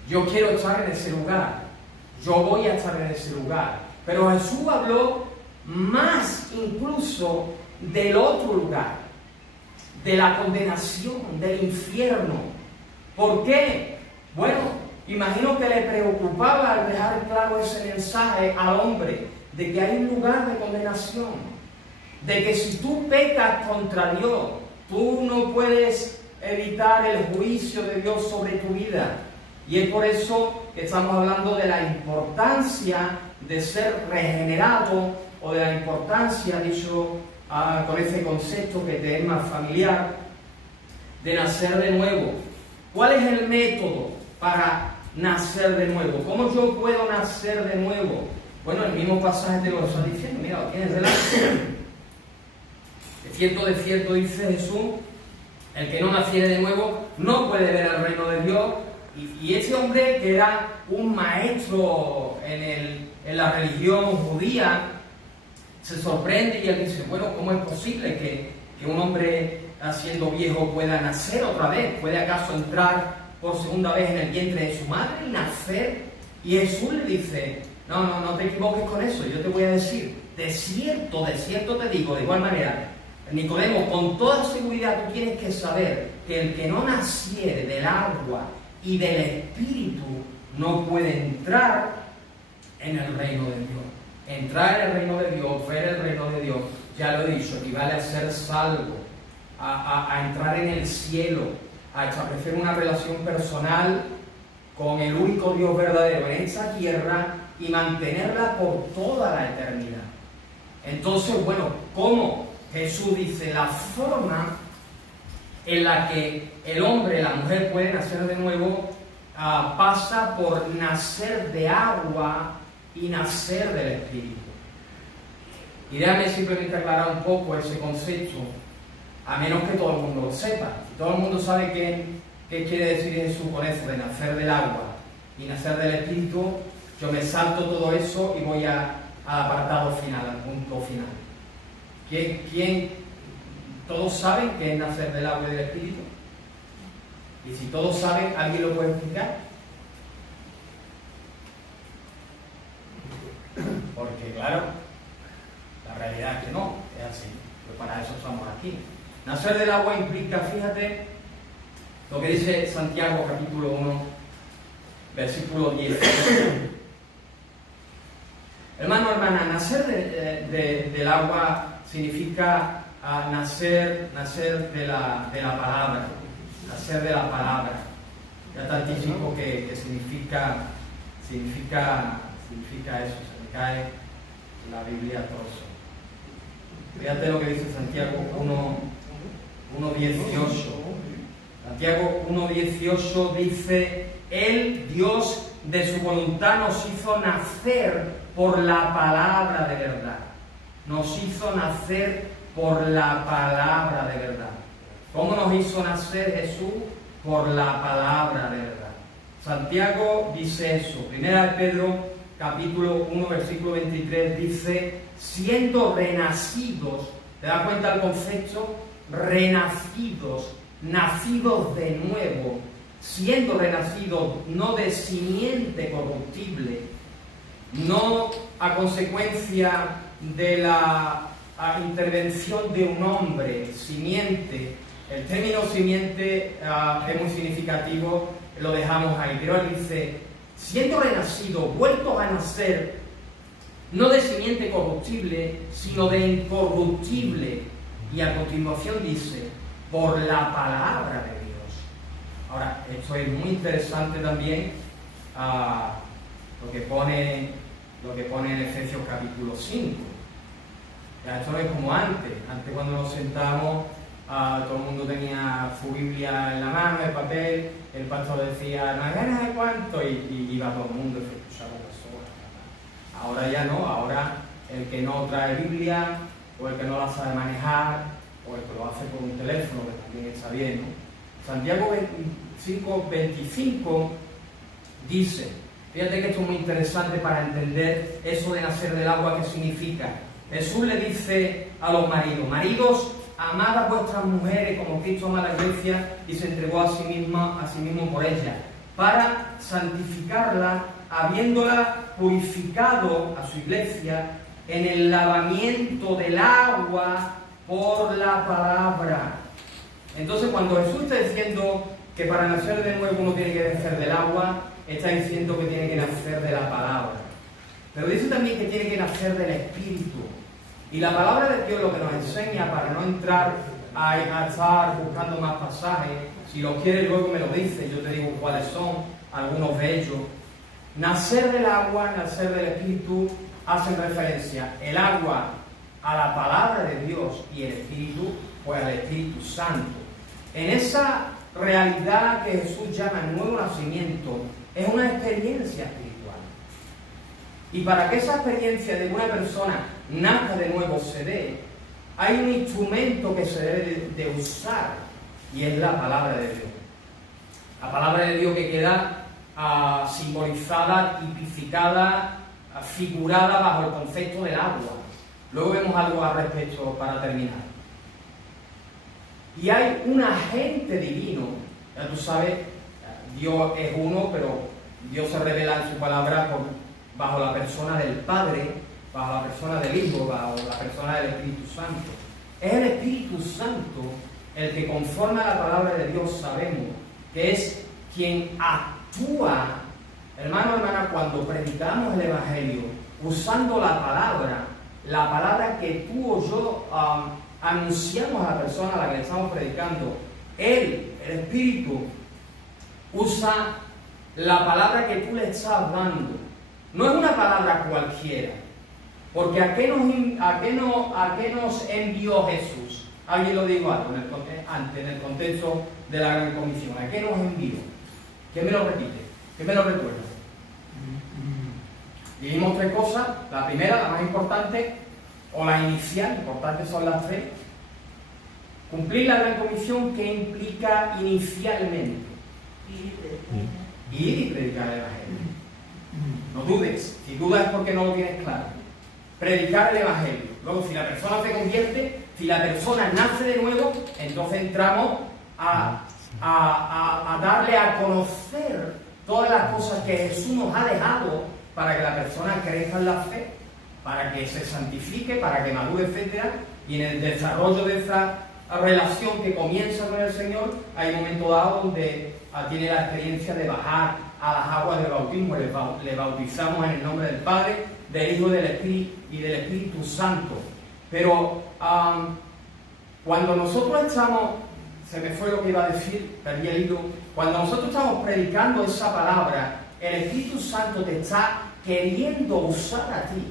Yo quiero estar en ese lugar, yo voy a estar en ese lugar. Pero Jesús habló más incluso del otro lugar, de la condenación, del infierno. ¿Por qué? Bueno, imagino que le preocupaba al dejar claro ese mensaje al hombre de que hay un lugar de condenación, de que si tú pecas contra Dios, tú no puedes evitar el juicio de Dios sobre tu vida. Y es por eso que estamos hablando de la importancia de ser regenerado, o de la importancia, dicho con ese concepto que te es más familiar, de nacer de nuevo. ¿Cuál es el método para nacer de nuevo? ¿Cómo yo puedo nacer de nuevo? Bueno, el mismo pasaje te lo está diciendo, mira, lo tienes delante. De cierto dice Jesús, el que no naciere de nuevo no puede ver el reino de Dios. Y ese hombre, que era un maestro en la religión judía, se sorprende y él dice, bueno, ¿cómo es posible que un hombre siendo viejo pueda nacer otra vez? ¿Puede acaso entrar por segunda vez en el vientre de su madre y nacer? Y Jesús le dice, no te equivoques con eso, yo te voy a decir, de cierto te digo, de igual manera, Nicodemo, con toda seguridad tú tienes que saber que el que no naciere del agua y del Espíritu no puede entrar en el reino de Dios. Entrar en el reino de Dios, ver el reino de Dios, ya lo he dicho, equivale a ser salvo, a entrar en el cielo, a establecer una relación personal con el único Dios verdadero en esta tierra y mantenerla por toda la eternidad. Entonces, bueno, ¿cómo? Jesús dice, la forma en la que el hombre y la mujer pueden nacer de nuevo pasa por nacer de agua y nacer del Espíritu. Y déjame simplemente aclarar un poco ese concepto, a menos que todo el mundo lo sepa. Si todo el mundo sabe qué quiere decir Jesús con eso de nacer del agua y nacer del Espíritu, yo me salto todo eso y voy al apartado final, al punto final. ¿Todos saben qué es nacer del agua y del Espíritu? Y si todos saben, ¿alguien lo puede explicar? Porque claro, la realidad es que no, es así. Pues para eso estamos aquí. Nacer del agua implica, fíjate, lo que dice Santiago capítulo 1, versículo 10. Hermano, hermana, nacer del agua significa nacer de la palabra, nacer de la palabra. Ya te anticipo que significa eso, se me cae la Biblia a trozo. Fíjate lo que dice Santiago 1:18. Santiago 1:18 dice, Él, Dios, de su voluntad nos hizo nacer por la palabra de verdad. Nos hizo nacer por la palabra de verdad. ¿Cómo nos hizo nacer Jesús? Por la palabra de verdad. Santiago dice eso. Primera de Pedro, capítulo 1, versículo 23, dice, siendo renacidos, ¿te das cuenta del concepto? Renacidos, nacidos de nuevo, siendo renacidos no de simiente corruptible, no a consecuencia de la intervención de un hombre, simiente. El término simiente es muy significativo, lo dejamos ahí, pero él dice, siendo renacidos, vueltos a nacer, no de simiente corruptible, sino de incorruptible. Y a continuación dice, por la palabra de Dios. Ahora, esto es muy interesante también, lo que pone en Efesios capítulo 5. Ya, esto no es como antes. Antes cuando nos sentamos, todo el mundo tenía su Biblia en la mano, el papel, el pastor decía, no hay ganas de cuánto, y iba todo el mundo y se escuchaba las horas. Ahora ya no, ahora el que no trae Biblia, o el que no la sabe manejar, o el que lo hace por un teléfono, que también está bien, ¿no? Santiago 5:25 dice, fíjate que esto es muy interesante para entender eso de nacer del agua, ¿qué significa? Jesús le dice a los maridos, maridos, amad a vuestras mujeres como Cristo ama a la iglesia y se entregó a sí mismo por ella, para santificarla, habiéndola purificado a su iglesia en el lavamiento del agua por la palabra. Entonces, cuando Jesús está diciendo que para nacer de nuevo uno tiene que nacer del agua, está diciendo que tiene que nacer de la palabra. Pero dice también que tiene que nacer del Espíritu. Y la palabra de Dios lo que nos enseña, para no entrar a estar buscando más pasajes, si lo quieres luego me lo dice, yo te digo cuáles son algunos de ellos. Nacer del agua, nacer del Espíritu, hacen referencia el agua a la palabra de Dios y el Espíritu, pues al Espíritu Santo. En esa realidad que Jesús llama nuevo nacimiento, es una experiencia espiritual. Y para que esa experiencia de una persona nazca de nuevo se dé, hay un instrumento que se debe de usar, y es la palabra de Dios. La palabra de Dios que queda simbolizada, tipificada, figurada bajo el concepto del agua. Luego vemos algo al respecto para terminar. Y hay un agente divino, ya tú sabes, Dios es uno, pero Dios se revela en su palabra bajo la persona del Padre, bajo la persona del Hijo, bajo la persona del Espíritu Santo. Es el Espíritu Santo el que, conforme a la palabra de Dios, sabemos que es quien actúa, hermano, hermana, cuando predicamos el Evangelio, usando la palabra que tú o yo anunciamos a la persona a la que le estamos predicando. Él, el Espíritu, usa la palabra que tú le estás dando. No es una palabra cualquiera. Porque ¿a qué nos envió Jesús? Alguien lo dijo algo en el contexto de la Gran Comisión. ¿A qué nos envió? ¿Quién me lo repite? ¿Quién me lo recuerda? Dijimos 3 cosas. La primera, la más importante, o la inicial, importantes son las 3. Cumplir la Gran Comisión, que implica inicialmente ir y predicar el Evangelio. No dudes. Si dudas es porque no lo tienes claro. Predicar el Evangelio. Luego, si la persona se convierte, si la persona nace de nuevo, entonces entramos a darle a conocer todas las cosas que Jesús nos ha dejado para que la persona crezca en la fe, para que se santifique, para que madure, etc. Y en el desarrollo de esa relación que comienza con el Señor, hay un momento dado donde tiene la experiencia de bajar a las aguas del bautismo. Le bautizamos en el nombre del Padre, del Hijo y del Espíritu Santo. Pero cuando nosotros estamos, se me fue lo que iba a decir, perdí el hilo. Cuando nosotros estamos predicando esa palabra, el Espíritu Santo te está queriendo usar a ti,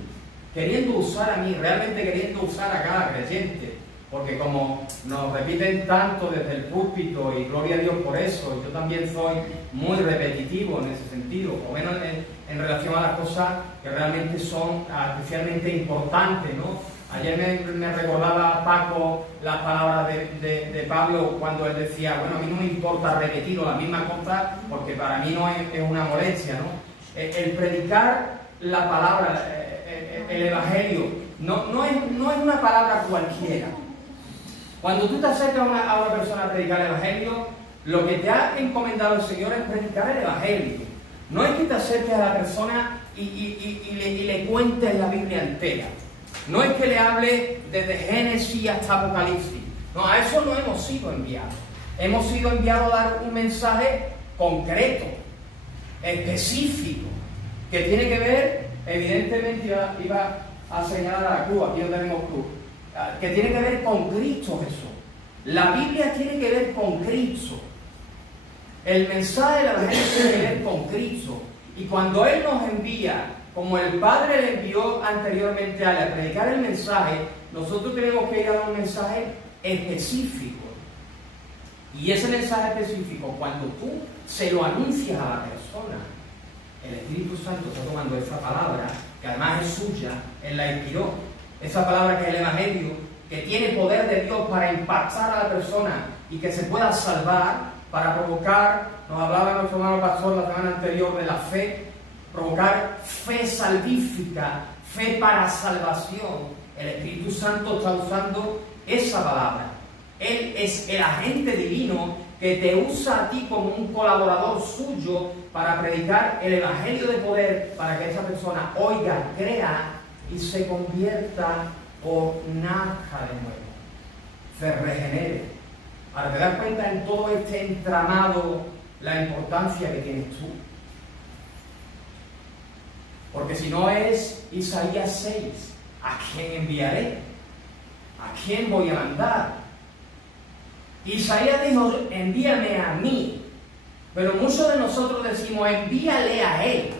queriendo usar a mí, realmente queriendo usar a cada creyente. Porque como nos repiten tanto desde el púlpito, y gloria a Dios por eso, yo también soy muy repetitivo en ese sentido, o menos en relación a las cosas que realmente son especialmente importantes, ¿no? Ayer me recordaba Paco las palabras de Pablo cuando él decía, bueno, a mí no me importa repetir la misma cosa porque para mí no es una molestia, ¿no? El predicar la palabra, el Evangelio, no es una palabra cualquiera. Cuando tú te acercas a una persona a predicar el Evangelio, lo que te ha encomendado el Señor es predicar el Evangelio. No es que te acerques a la persona y le cuentes la Biblia entera. No es que le hable desde Génesis hasta Apocalipsis. No, a eso no hemos sido enviados. Hemos sido enviados a dar un mensaje concreto, específico, que tiene que ver, evidentemente, iba a señalar a la cruz, aquí no tenemos cruz, que tiene que ver con Cristo Jesús. La Biblia tiene que ver con Cristo. El mensaje de la Biblia tiene que ver con Cristo. Y cuando Él nos envía, como el Padre le envió anteriormente a él a predicar el mensaje, nosotros tenemos que ir a dar un mensaje específico. Y ese mensaje específico, cuando tú se lo anuncias a la persona, el Espíritu Santo está tomando esa palabra, que además es suya, Él la inspiró. Esa palabra que es el Evangelio, que tiene poder de Dios para impactar a la persona y que se pueda salvar, para provocar, nos hablaba nuestro hermano pastor la semana anterior de la fe, provocar fe salvífica, fe para salvación. El Espíritu Santo está usando esa palabra. Él es el agente divino que te usa a ti como un colaborador suyo para predicar el Evangelio de poder, para que esa persona oiga, crea y se convierta o nazca de nuevo, se regenere. Ahora te das cuenta en todo este entramado la importancia que tienes tú. Porque si no es Isaías 6, ¿a quién enviaré? ¿A quién voy a mandar? Isaías dijo, envíame a mí. Pero muchos de nosotros decimos, envíale a él,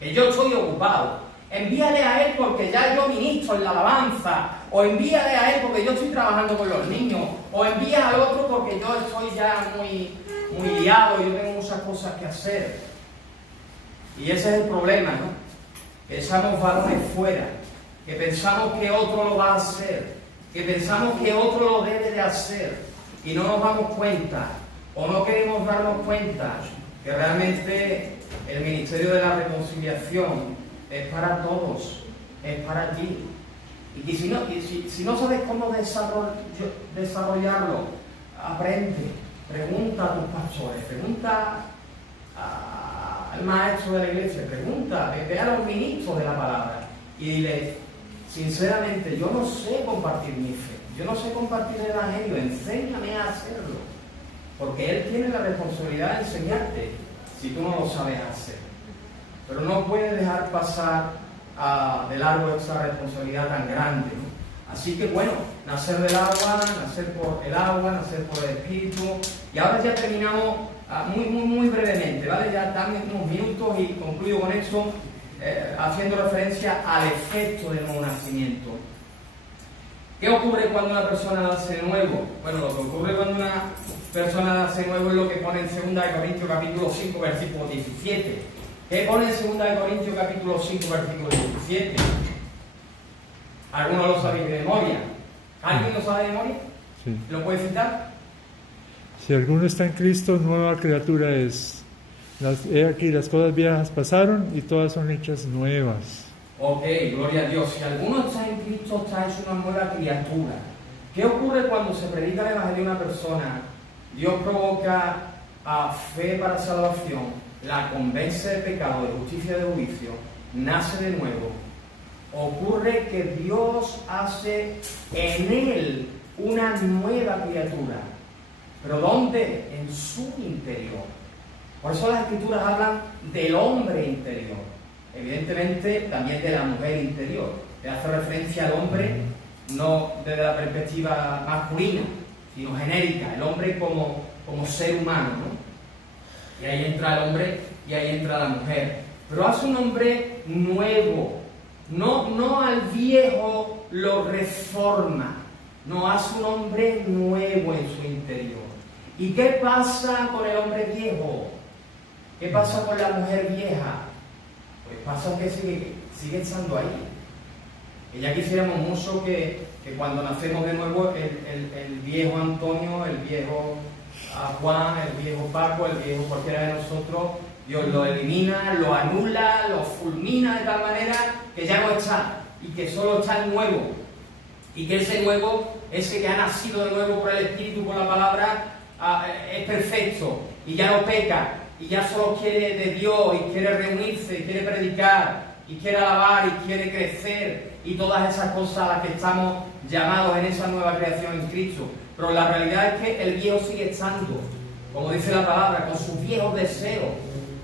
que yo estoy ocupado. Envíale a él porque ya yo ministro en la alabanza. O envíale a él porque yo estoy trabajando con los niños. O envía al otro porque yo estoy ya muy liado y yo tengo muchas cosas que hacer. Y ese es el problema, ¿no? Que echamos balones fuera. Que pensamos que otro lo va a hacer. Que pensamos que otro lo debe de hacer. Y no nos damos cuenta. O no queremos darnos cuenta que realmente el ministerio de la reconciliación es para todos, es para ti. Y que si no sabes cómo desarrollarlo, aprende, pregunta a tus pastores, pregunta al maestro de la iglesia, pregunta, ve a los ministros de la palabra y dile, sinceramente, yo no sé compartir mi fe, yo no sé compartir el Evangelio, enséñame a hacerlo, porque Él tiene la responsabilidad de enseñarte si tú no lo sabes hacer. Pero no puedes dejar pasar de largo esa responsabilidad tan grande, ¿no? Así que bueno, nacer del agua, nacer por el agua, nacer por el Espíritu. Y ahora ya terminamos muy brevemente, ¿vale? Ya están unos minutos y concluyo con esto, haciendo referencia al efecto del nuevo nacimiento. ¿Qué ocurre cuando una persona nace de nuevo? Bueno, lo que ocurre cuando una persona nace de nuevo es lo que pone en 2 Corintios capítulo 5, versículo 17. ¿Qué pone en 2 Corintios capítulo 5, versículo 17? ¿Alguno lo sabe de memoria? ¿Alguien lo sabe de memoria? Sí. ¿Lo puede citar? Si alguno está en Cristo, nueva criatura es. He aquí, las cosas viejas pasaron y todas son hechas nuevas. Ok, gloria a Dios. Si alguno está en Cristo, está hecho una nueva criatura. ¿Qué ocurre cuando se predica el Evangelio a una persona? Dios provoca fe para salvación, la convence de pecado, de justicia y de juicio, nace de nuevo. Ocurre que Dios hace en él una nueva criatura. ¿Pero dónde? En su interior. Por eso las Escrituras hablan del hombre interior. Evidentemente también de la mujer interior. Le hace referencia al hombre no desde la perspectiva masculina, sino genérica. El hombre como ser humano, ¿no? Y ahí entra el hombre y ahí entra la mujer. Pero hace un hombre nuevo. No al viejo lo reforma, no, hace un hombre nuevo en su interior. ¿Y qué pasa con el hombre viejo? ¿Qué pasa con la mujer vieja? Pues pasa que sigue estando ahí. Y ya quisiéramos mucho que cuando nacemos de nuevo el viejo Antonio, el viejo Juan, el viejo Paco, el viejo cualquiera de nosotros, Dios lo elimina, lo anula, lo fulmina de tal manera que ya no está y que solo está el nuevo. Y que ese nuevo, ese que ha nacido de nuevo por el Espíritu, por la palabra, es perfecto y ya no peca y ya solo quiere de Dios y quiere reunirse y quiere predicar y quiere alabar y quiere crecer y todas esas cosas a las que estamos llamados en esa nueva creación en Cristo. Pero la realidad es que el viejo sigue estando, como dice la palabra, con sus viejos deseos,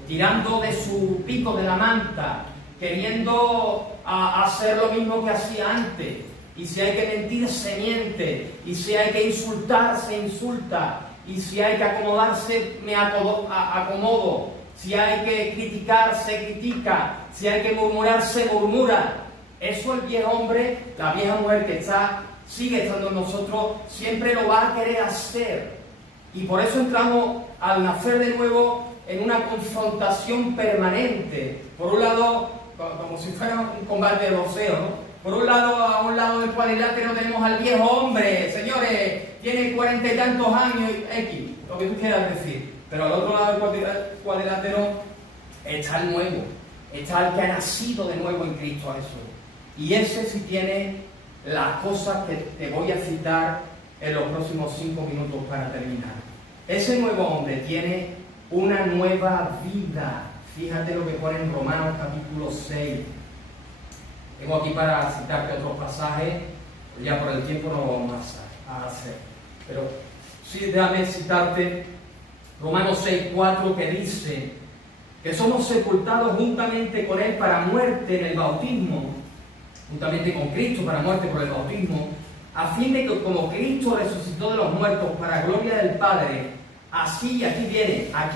tirando de su pico de la manta, queriendo hacer lo mismo que hacía antes. Y si hay que mentir, se miente. Y si hay que insultar, se insulta. Y si hay que acomodarse, me acomodo. Si hay que criticar, se critica. Si hay que murmurar, se murmura. Eso el viejo hombre, la vieja mujer que sigue estando en nosotros, siempre lo va a querer hacer. Y por eso entramos al nacer de nuevo en una confrontación permanente. Por un lado, como si fuera un combate de boxeo, ¿no? Por un lado, a un lado del cuadrilátero tenemos al viejo hombre, señores, tiene 40 y tantos años, X, lo que tú quieras decir. Pero al otro lado del cuadrilátero está el nuevo, está el que ha nacido de nuevo en Cristo Jesús. Y ese sí tiene las cosas que te voy a citar en los próximos 5 minutos para terminar. Ese nuevo hombre tiene una nueva vida. Fíjate lo que pone en Romanos capítulo 6. Tengo aquí para citarte otros pasajes, ya por el tiempo no lo vamos a hacer. Pero sí, déjame citarte Romanos 6:4, que dice que somos sepultados juntamente con Él para muerte en el bautismo, juntamente con Cristo para muerte por el bautismo, a fin de que como Cristo resucitó de los muertos para gloria del Padre, así, aquí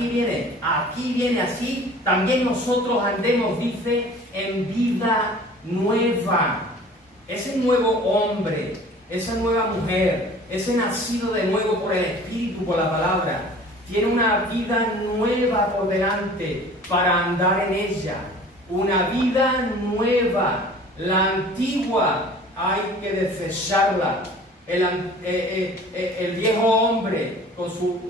viene, así, también nosotros andemos, dice, en vida nueva. Ese nuevo hombre, esa nueva mujer, ese nacido de nuevo por el Espíritu, por la palabra, tiene una vida nueva por delante para andar en ella. Una vida nueva. La antigua hay que desecharla. El viejo hombre con su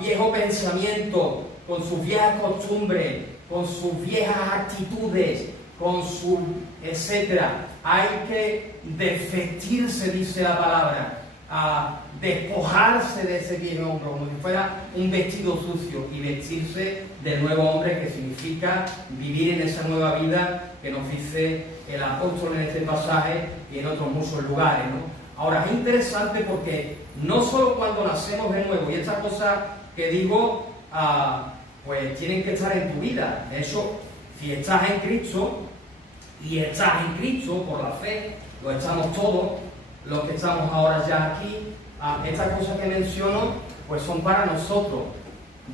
viejo pensamiento, con sus viejas costumbres, con sus viejas actitudes, con su etcétera. Hay que desvestirse, dice la palabra. a despojarse de ese viejo hombre, como si fuera un vestido sucio, y vestirse del nuevo hombre, que significa vivir en esa nueva vida que nos dice el apóstol en este pasaje y en otros muchos lugares, ¿no? Ahora, es interesante porque no solo cuando nacemos de nuevo, y estas cosas que digo, pues tienen que estar en tu vida. De hecho, si estás en Cristo, y estás en Cristo por la fe, lo estamos todos, los que estamos ahora ya aquí, estas cosas que menciono, pues son para nosotros.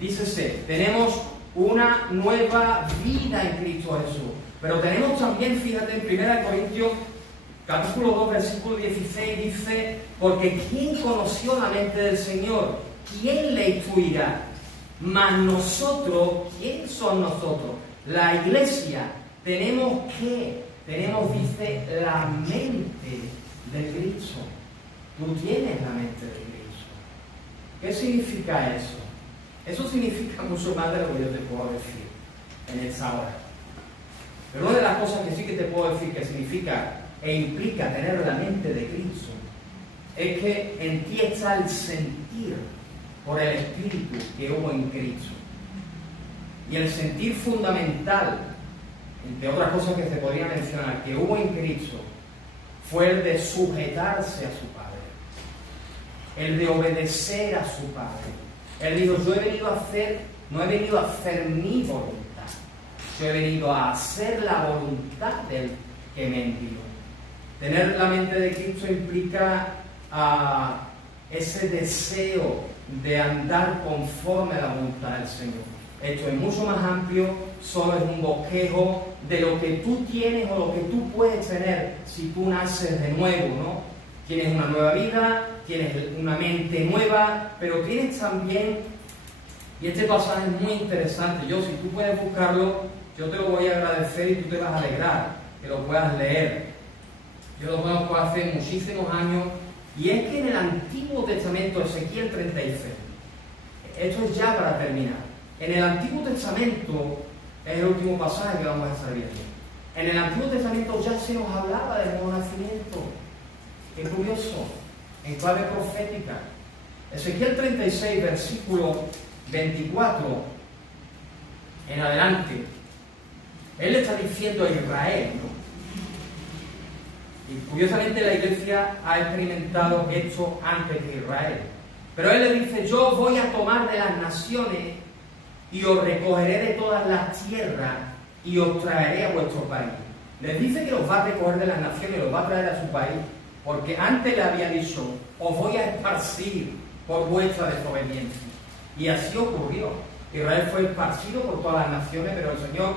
Dícese, tenemos una nueva vida en Cristo Jesús, pero tenemos también, fíjate, en 1 Corintios capítulo 2, versículo 16, dice: porque ¿quién conoció la mente del Señor? ¿Quién le instruirá? Mas nosotros, ¿quién son nosotros? La iglesia, tenemos, dice, la mente de Cristo. Tú tienes la mente de Cristo. ¿Qué significa eso? Eso significa mucho más de lo que yo te puedo decir en esta hora. Pero una de las cosas que sí que te puedo decir que significa e implica tener la mente de Cristo es que en ti está el sentir por el Espíritu que hubo en Cristo. Y el sentir fundamental, entre otras cosas que se podría mencionar, que hubo en Cristo, fue el de sujetarse a su Padre, el de obedecer a su Padre. Él dijo: yo no he venido a hacer mi voluntad, yo he venido a hacer la voluntad del que me envió. Tener la mente de Cristo implica ese deseo de andar conforme a la voluntad del Señor. Esto es mucho más amplio, solo es un bosquejo de lo que tú tienes o lo que tú puedes tener si tú naces de nuevo, ¿no? Tienes una nueva vida, tienes una mente nueva, pero tienes también, y este pasaje es muy interesante, si tú puedes buscarlo, yo te lo voy a agradecer y tú te vas a alegrar que lo puedas leer. Yo lo conozco hace muchísimos años, y es que en el Antiguo Testamento, Ezequiel 36, esto es ya para terminar. En el Antiguo Testamento, es el último pasaje que vamos a estar viendo. En el Antiguo Testamento ya se nos hablaba del nuevo nacimiento. Qué curioso, en clave profética. Ezequiel 36, versículo 24 en adelante, él le está diciendo a Israel, ¿no? Y curiosamente la iglesia ha experimentado esto antes que Israel. Pero él le dice: yo voy a tomar de las naciones y os recogeré de todas las tierras y os traeré a vuestro país. Les dice que los va a recoger de las naciones y los va a traer a su país, porque antes le había dicho: os voy a esparcir por vuestra desobediencia. Y así ocurrió. Israel fue esparcido por todas las naciones, pero el Señor,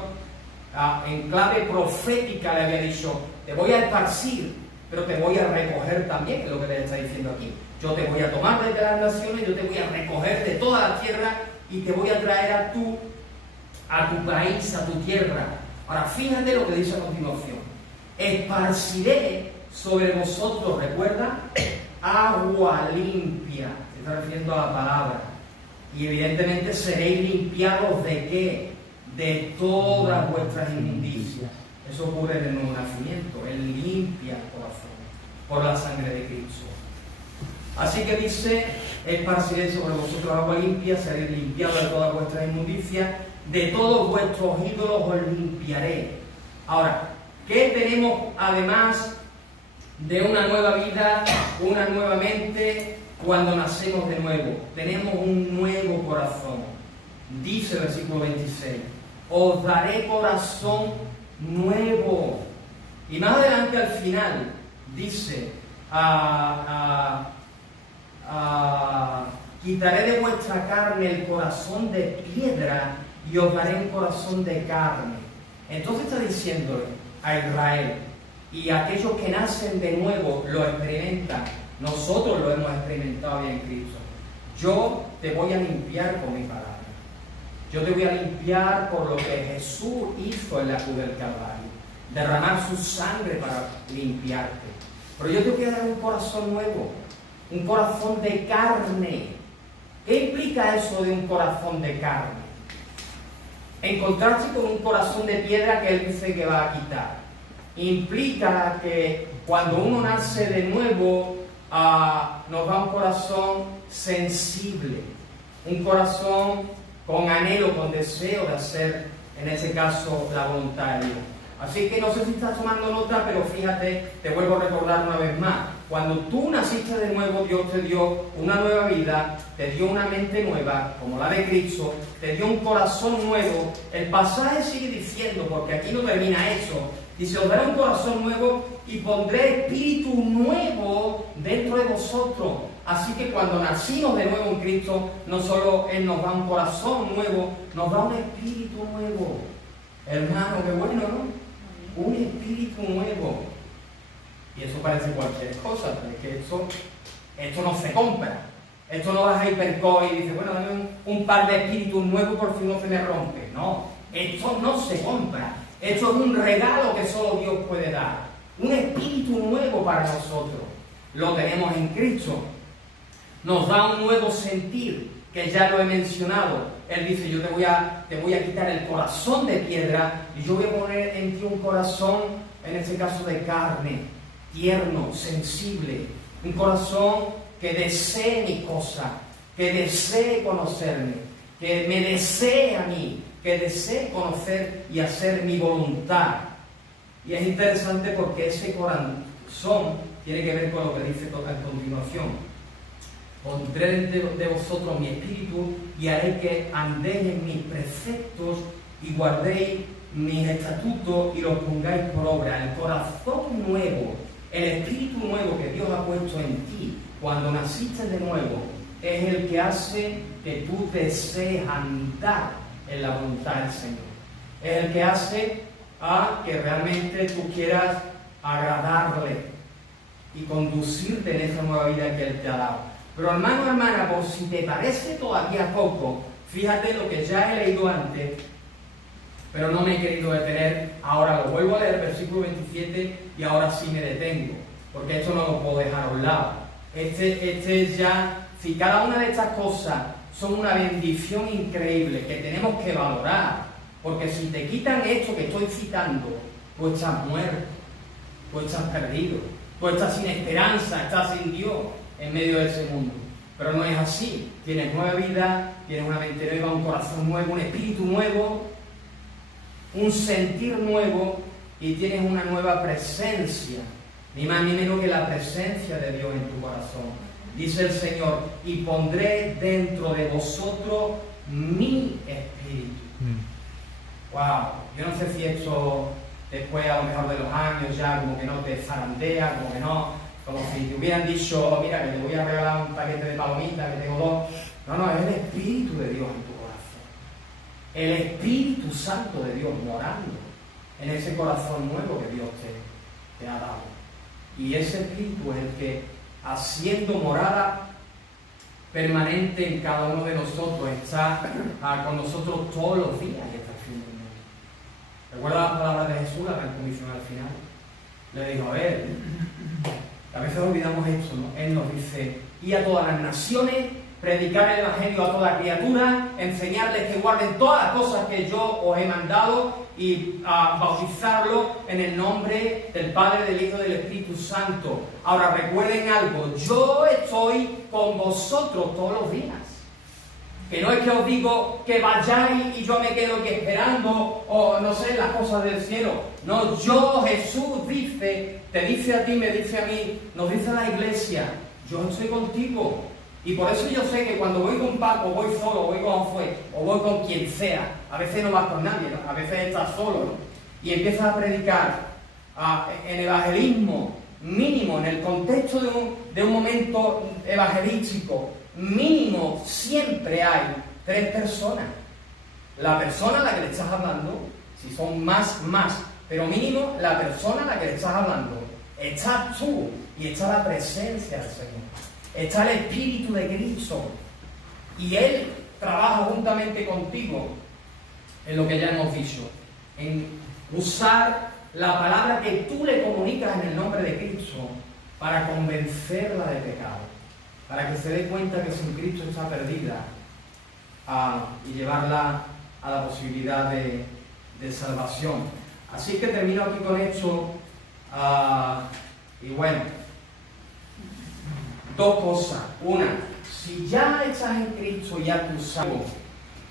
en clave profética, le había dicho: te voy a esparcir, pero te voy a recoger también, que es lo que le está diciendo aquí. Yo te voy a tomar desde las naciones, yo te voy a recoger de toda la tierra y te voy a traer a tu país, a tu tierra. Ahora, fíjate lo que dice a continuación: esparciré sobre vosotros, recuerda, agua limpia. Se está refiriendo a la palabra. Y evidentemente seréis limpiados ¿de qué? De todas vuestras inmundicias. Eso ocurre en el nuevo nacimiento. Él limpia el corazón por la sangre de Cristo. Así que dice: esparciré sobre vosotros agua limpia, seréis limpiados de todas vuestras inmundicias, de todos vuestros ídolos os limpiaré. Ahora, ¿qué tenemos además de una nueva vida, una nueva mente cuando nacemos de nuevo? Tenemos un nuevo corazón. Dice el versículo 26: os daré corazón nuevo. Y más adelante al final dice: quitaré de vuestra carne el corazón de piedra y os daré un corazón de carne. Entonces está diciéndole a Israel, y aquellos que nacen de nuevo lo experimentan. Nosotros lo hemos experimentado ya en Cristo. Yo te voy a limpiar con mi palabra. Yo te voy a limpiar por lo que Jesús hizo en la cruz del Calvario. Derramar su sangre para limpiarte. Pero yo te voy a dar un corazón nuevo. Un corazón de carne. ¿Qué implica eso de un corazón de carne? Encontrarse con un corazón de piedra que Él dice que va a quitar. Implica que cuando uno nace de nuevo, nos da un corazón sensible, un corazón con anhelo, con deseo de hacer, en ese caso, la voluntad de Dios. Así que no sé si estás tomando nota, pero fíjate, te vuelvo a recordar una vez más. Cuando tú naciste de nuevo, Dios te dio una nueva vida, te dio una mente nueva, como la de Cristo, te dio un corazón nuevo. El pasaje sigue diciendo, porque aquí no termina eso, dice, os daré un corazón nuevo y pondré espíritu nuevo dentro de vosotros. Así que cuando nacimos de nuevo en Cristo, no solo Él nos da un corazón nuevo, nos da un espíritu nuevo. Hermano, qué bueno, ¿no? Un espíritu nuevo. Y eso parece cualquier cosa, pero es que esto no se compra. Esto no vas a Hipercore y dices, bueno, dame un par de espíritus nuevos por si no se me rompe. No, esto no se compra. Esto es un regalo que solo Dios puede dar. Un espíritu nuevo para nosotros. Lo tenemos en Cristo. Nos da un nuevo sentir, que ya lo he mencionado. Él dice, yo te voy a quitar el corazón de piedra y yo voy a poner en ti un corazón, en este caso de carne, tierno, sensible. Un corazón que desee mi cosa, que desee conocerme, que me desee a mí, que desee conocer y hacer mi voluntad. Y es interesante porque ese corazón tiene que ver con lo que dice a continuación. Pondré de vosotros mi espíritu y haré que andéis en mis preceptos y guardéis mis estatutos y los pongáis por obra. El corazón nuevo, el espíritu nuevo que Dios ha puesto en ti cuando naciste de nuevo, es el que hace que tú desees andar en la voluntad del Señor. Es el que hace que realmente tú quieras agradarle y conducirte en esa nueva vida que Él te ha dado. Pero hermano, hermana, por si te parece todavía poco, fíjate lo que ya he leído antes, pero no me he querido detener. Ahora lo vuelvo a leer, versículo 27, y ahora sí me detengo, porque esto no lo puedo dejar a un lado. Este es ya, si cada una de estas cosas son una bendición increíble que tenemos que valorar, porque si te quitan esto que estoy citando, pues estás muerto, pues estás perdido, pues estás sin esperanza, estás sin Dios en medio de ese mundo. Pero no es así. Tienes nueva vida, tienes una mente nueva, un corazón nuevo, un espíritu nuevo, un sentir nuevo y tienes una nueva presencia, ni más ni menos que la presencia de Dios en tu corazón. Dice el Señor, y pondré dentro de vosotros mi espíritu. Wow, yo no sé si esto después a lo mejor de los años ya como que no te zarandea, como que no, como si te hubieran dicho, mira que te voy a regalar un paquete de palomitas, que tengo dos. No, es el Espíritu de Dios en tu corazón. El Espíritu Santo de Dios morando en ese corazón nuevo que Dios te ha dado. Y ese Espíritu es el que, haciendo morada permanente en cada uno de nosotros, está con nosotros todos los días y hasta el fin del mundo. ¿Recuerda las palabras de Jesús, la gran comisión al final? Le dijo, a ver, a veces olvidamos esto, ¿no? Él nos dice, y a todas las naciones, predicar el Evangelio a toda criatura, enseñarles que guarden todas las cosas que yo os he mandado y bautizarlo en el nombre del Padre, del Hijo y del Espíritu Santo. Ahora recuerden algo, yo estoy con vosotros todos los días. Que no es que os digo que vayáis y yo me quedo aquí esperando o no sé, las cosas del cielo. No, yo, Jesús dice, te dice a ti, me dice a mí, nos dice a la iglesia, yo estoy contigo. Y por eso yo sé que cuando voy con Paco, voy solo, voy con Fue, o voy con quien sea, a veces no vas con nadie, ¿no? A veces estás solo, ¿no? Y empiezas a predicar en evangelismo mínimo, en el contexto de un momento evangelístico, mínimo siempre hay 3 personas. La persona a la que le estás hablando, si son más, pero mínimo la persona a la que le estás hablando. Estás tú y está la presencia del Señor. Está el Espíritu de Cristo. Y Él trabaja juntamente contigo en lo que ya hemos dicho. En usar la palabra que tú le comunicas en el nombre de Cristo para convencerla de pecado. Para que se dé cuenta que sin Cristo está perdida y llevarla a la posibilidad de salvación. Así que termino aquí con esto y bueno, dos cosas. Una, si ya estás en Cristo, ya tú sabes,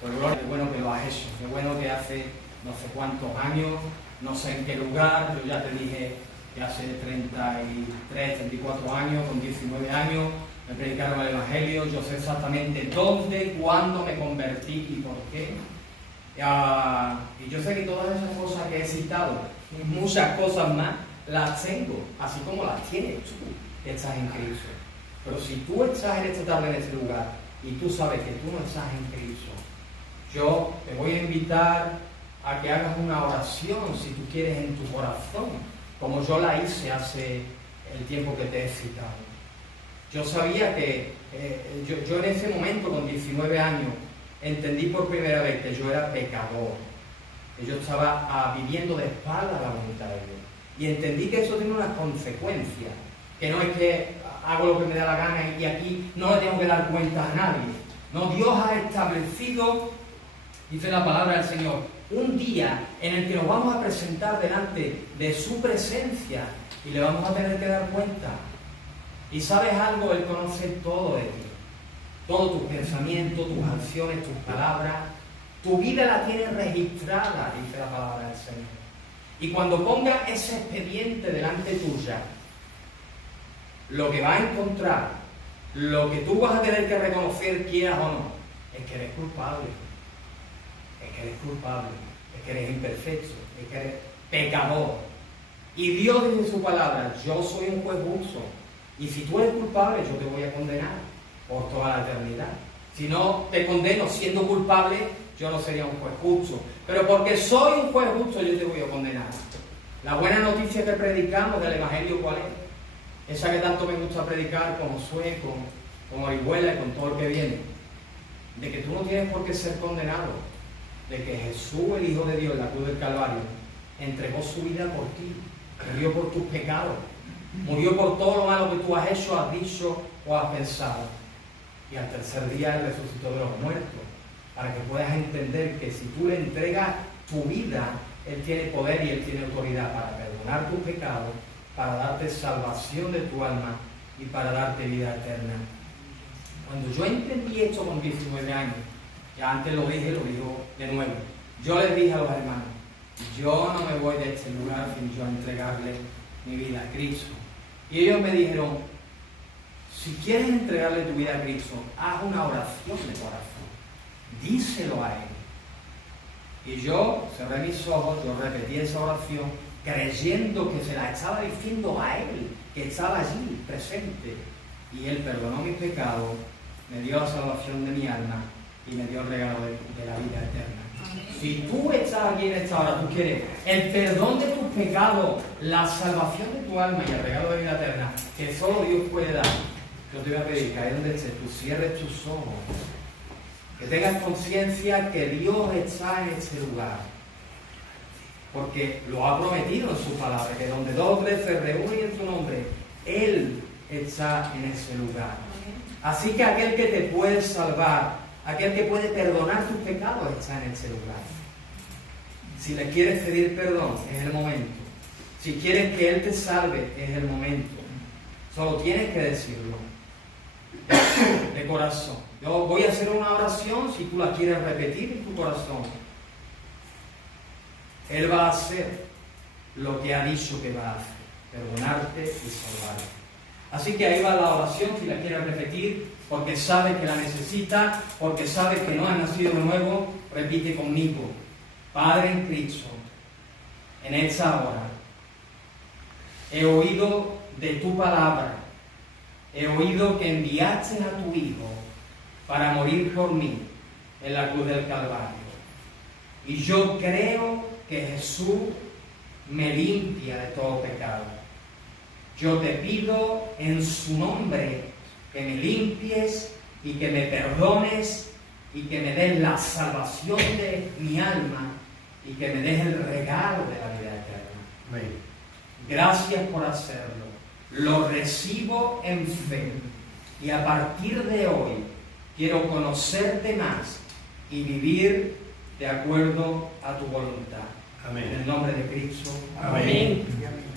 pues gloria, qué bueno que lo has hecho, qué bueno que hace no sé cuántos años, no sé en qué lugar, yo ya te dije que hace 33, 34 años, con 19 años, me predicaron el Evangelio, yo sé exactamente dónde, cuándo me convertí y por qué. Y yo sé que todas esas cosas que he citado, y muchas cosas más, las tengo, así como las tienes tú, que estás en Cristo. Pero si tú estás en esta tarde, en este lugar, y tú sabes que tú no estás en Cristo, yo te voy a invitar a que hagas una oración, si tú quieres, en tu corazón, como yo la hice hace el tiempo que te he citado. Yo sabía que, yo en ese momento, con 19 años, entendí por primera vez que yo era pecador, que yo estaba viviendo de espalda a la voluntad de Dios. Y entendí que eso tiene una consecuencia, que no es que hago lo que me da la gana y aquí no le tengo que dar cuenta a nadie. No, Dios ha establecido, dice la palabra del Señor, un día en el que nos vamos a presentar delante de su presencia y le vamos a tener que dar cuenta. Y sabes algo, Él conoce todo de ti, todos tus pensamientos, tus acciones, tus palabras. Tu vida la tiene registrada, dice la palabra del Señor. Y cuando ponga ese expediente delante tuya, lo que va a encontrar, lo que tú vas a tener que reconocer, quieras o no, es que eres culpable. Es que eres culpable, es que eres imperfecto, es que eres pecador. Y Dios dice en su palabra, yo soy un juez justo. Y si tú eres culpable, yo te voy a condenar por toda la eternidad. Si no te condeno siendo culpable, yo no sería un juez justo. Pero porque soy un juez justo, yo te voy a condenar. La buena noticia que predicamos del Evangelio, ¿cuál es? Esa que tanto me gusta predicar con Josué, con Orihuela y con todo el que viene. De que tú no tienes por qué ser condenado. De que Jesús, el Hijo de Dios, en la cruz del Calvario, entregó su vida por ti, murió por tus pecados, murió por todo lo malo que tú has hecho, has dicho o has pensado. Y al tercer día Él resucitó de los muertos, para que puedas entender que si tú le entregas tu vida, Él tiene poder y Él tiene autoridad para perdonar tus pecados, para darte salvación de tu alma y para darte vida eterna. Cuando yo entendí esto con 19 años, ya antes lo dije, lo digo de nuevo, yo les dije a los hermanos, yo no me voy de este lugar sin yo entregarle mi vida a Cristo. Y ellos me dijeron, si quieres entregarle tu vida a Cristo, haz una oración de corazón, díselo a Él. Y yo cerré mis ojos, yo repetí esa oración, creyendo que se la estaba diciendo a Él, que estaba allí, presente. Y Él perdonó mis pecados, me dio la salvación de mi alma y me dio el regalo de la vida eterna. Si tú estás aquí en esta hora, tú quieres el perdón de tus pecados, la salvación de tu alma y el regalo de vida eterna, que solo Dios puede dar, yo te voy a pedir que ahí donde estés, tú cierres tus ojos, que tengas conciencia que Dios está en este lugar, porque lo ha prometido en su palabra, que donde dos o tres se reúnen en su nombre, Él está en ese lugar. Así que aquel que te puede salvar, aquel que puede perdonar tus pecados, está en ese lugar. Si le quieres pedir perdón, es el momento. Si quieres que Él te salve, es el momento. Solo tienes que decirlo de corazón. Yo voy a hacer una oración, si tú la quieres repetir en tu corazón. Él va a hacer lo que ha dicho que va a hacer, perdonarte y salvarte. Así que ahí va la oración, si la quieres repetir, porque sabes que la necesitas, porque sabes que no has nacido de nuevo, repite conmigo. Padre en Cristo, en esta hora, he oído de tu palabra, he oído que enviaste a tu Hijo para morir por mí en la cruz del Calvario. Y yo creo que Jesús me limpia de todo pecado. Yo te pido en su nombre que me limpies y que me perdones y que me des la salvación de mi alma y que me des el regalo de la vida eterna. Amén. Gracias por hacerlo. Lo recibo en fe y a partir de hoy quiero conocerte más y vivir de acuerdo a tu voluntad. Amén. En el nombre de Cristo. Amén. Amén.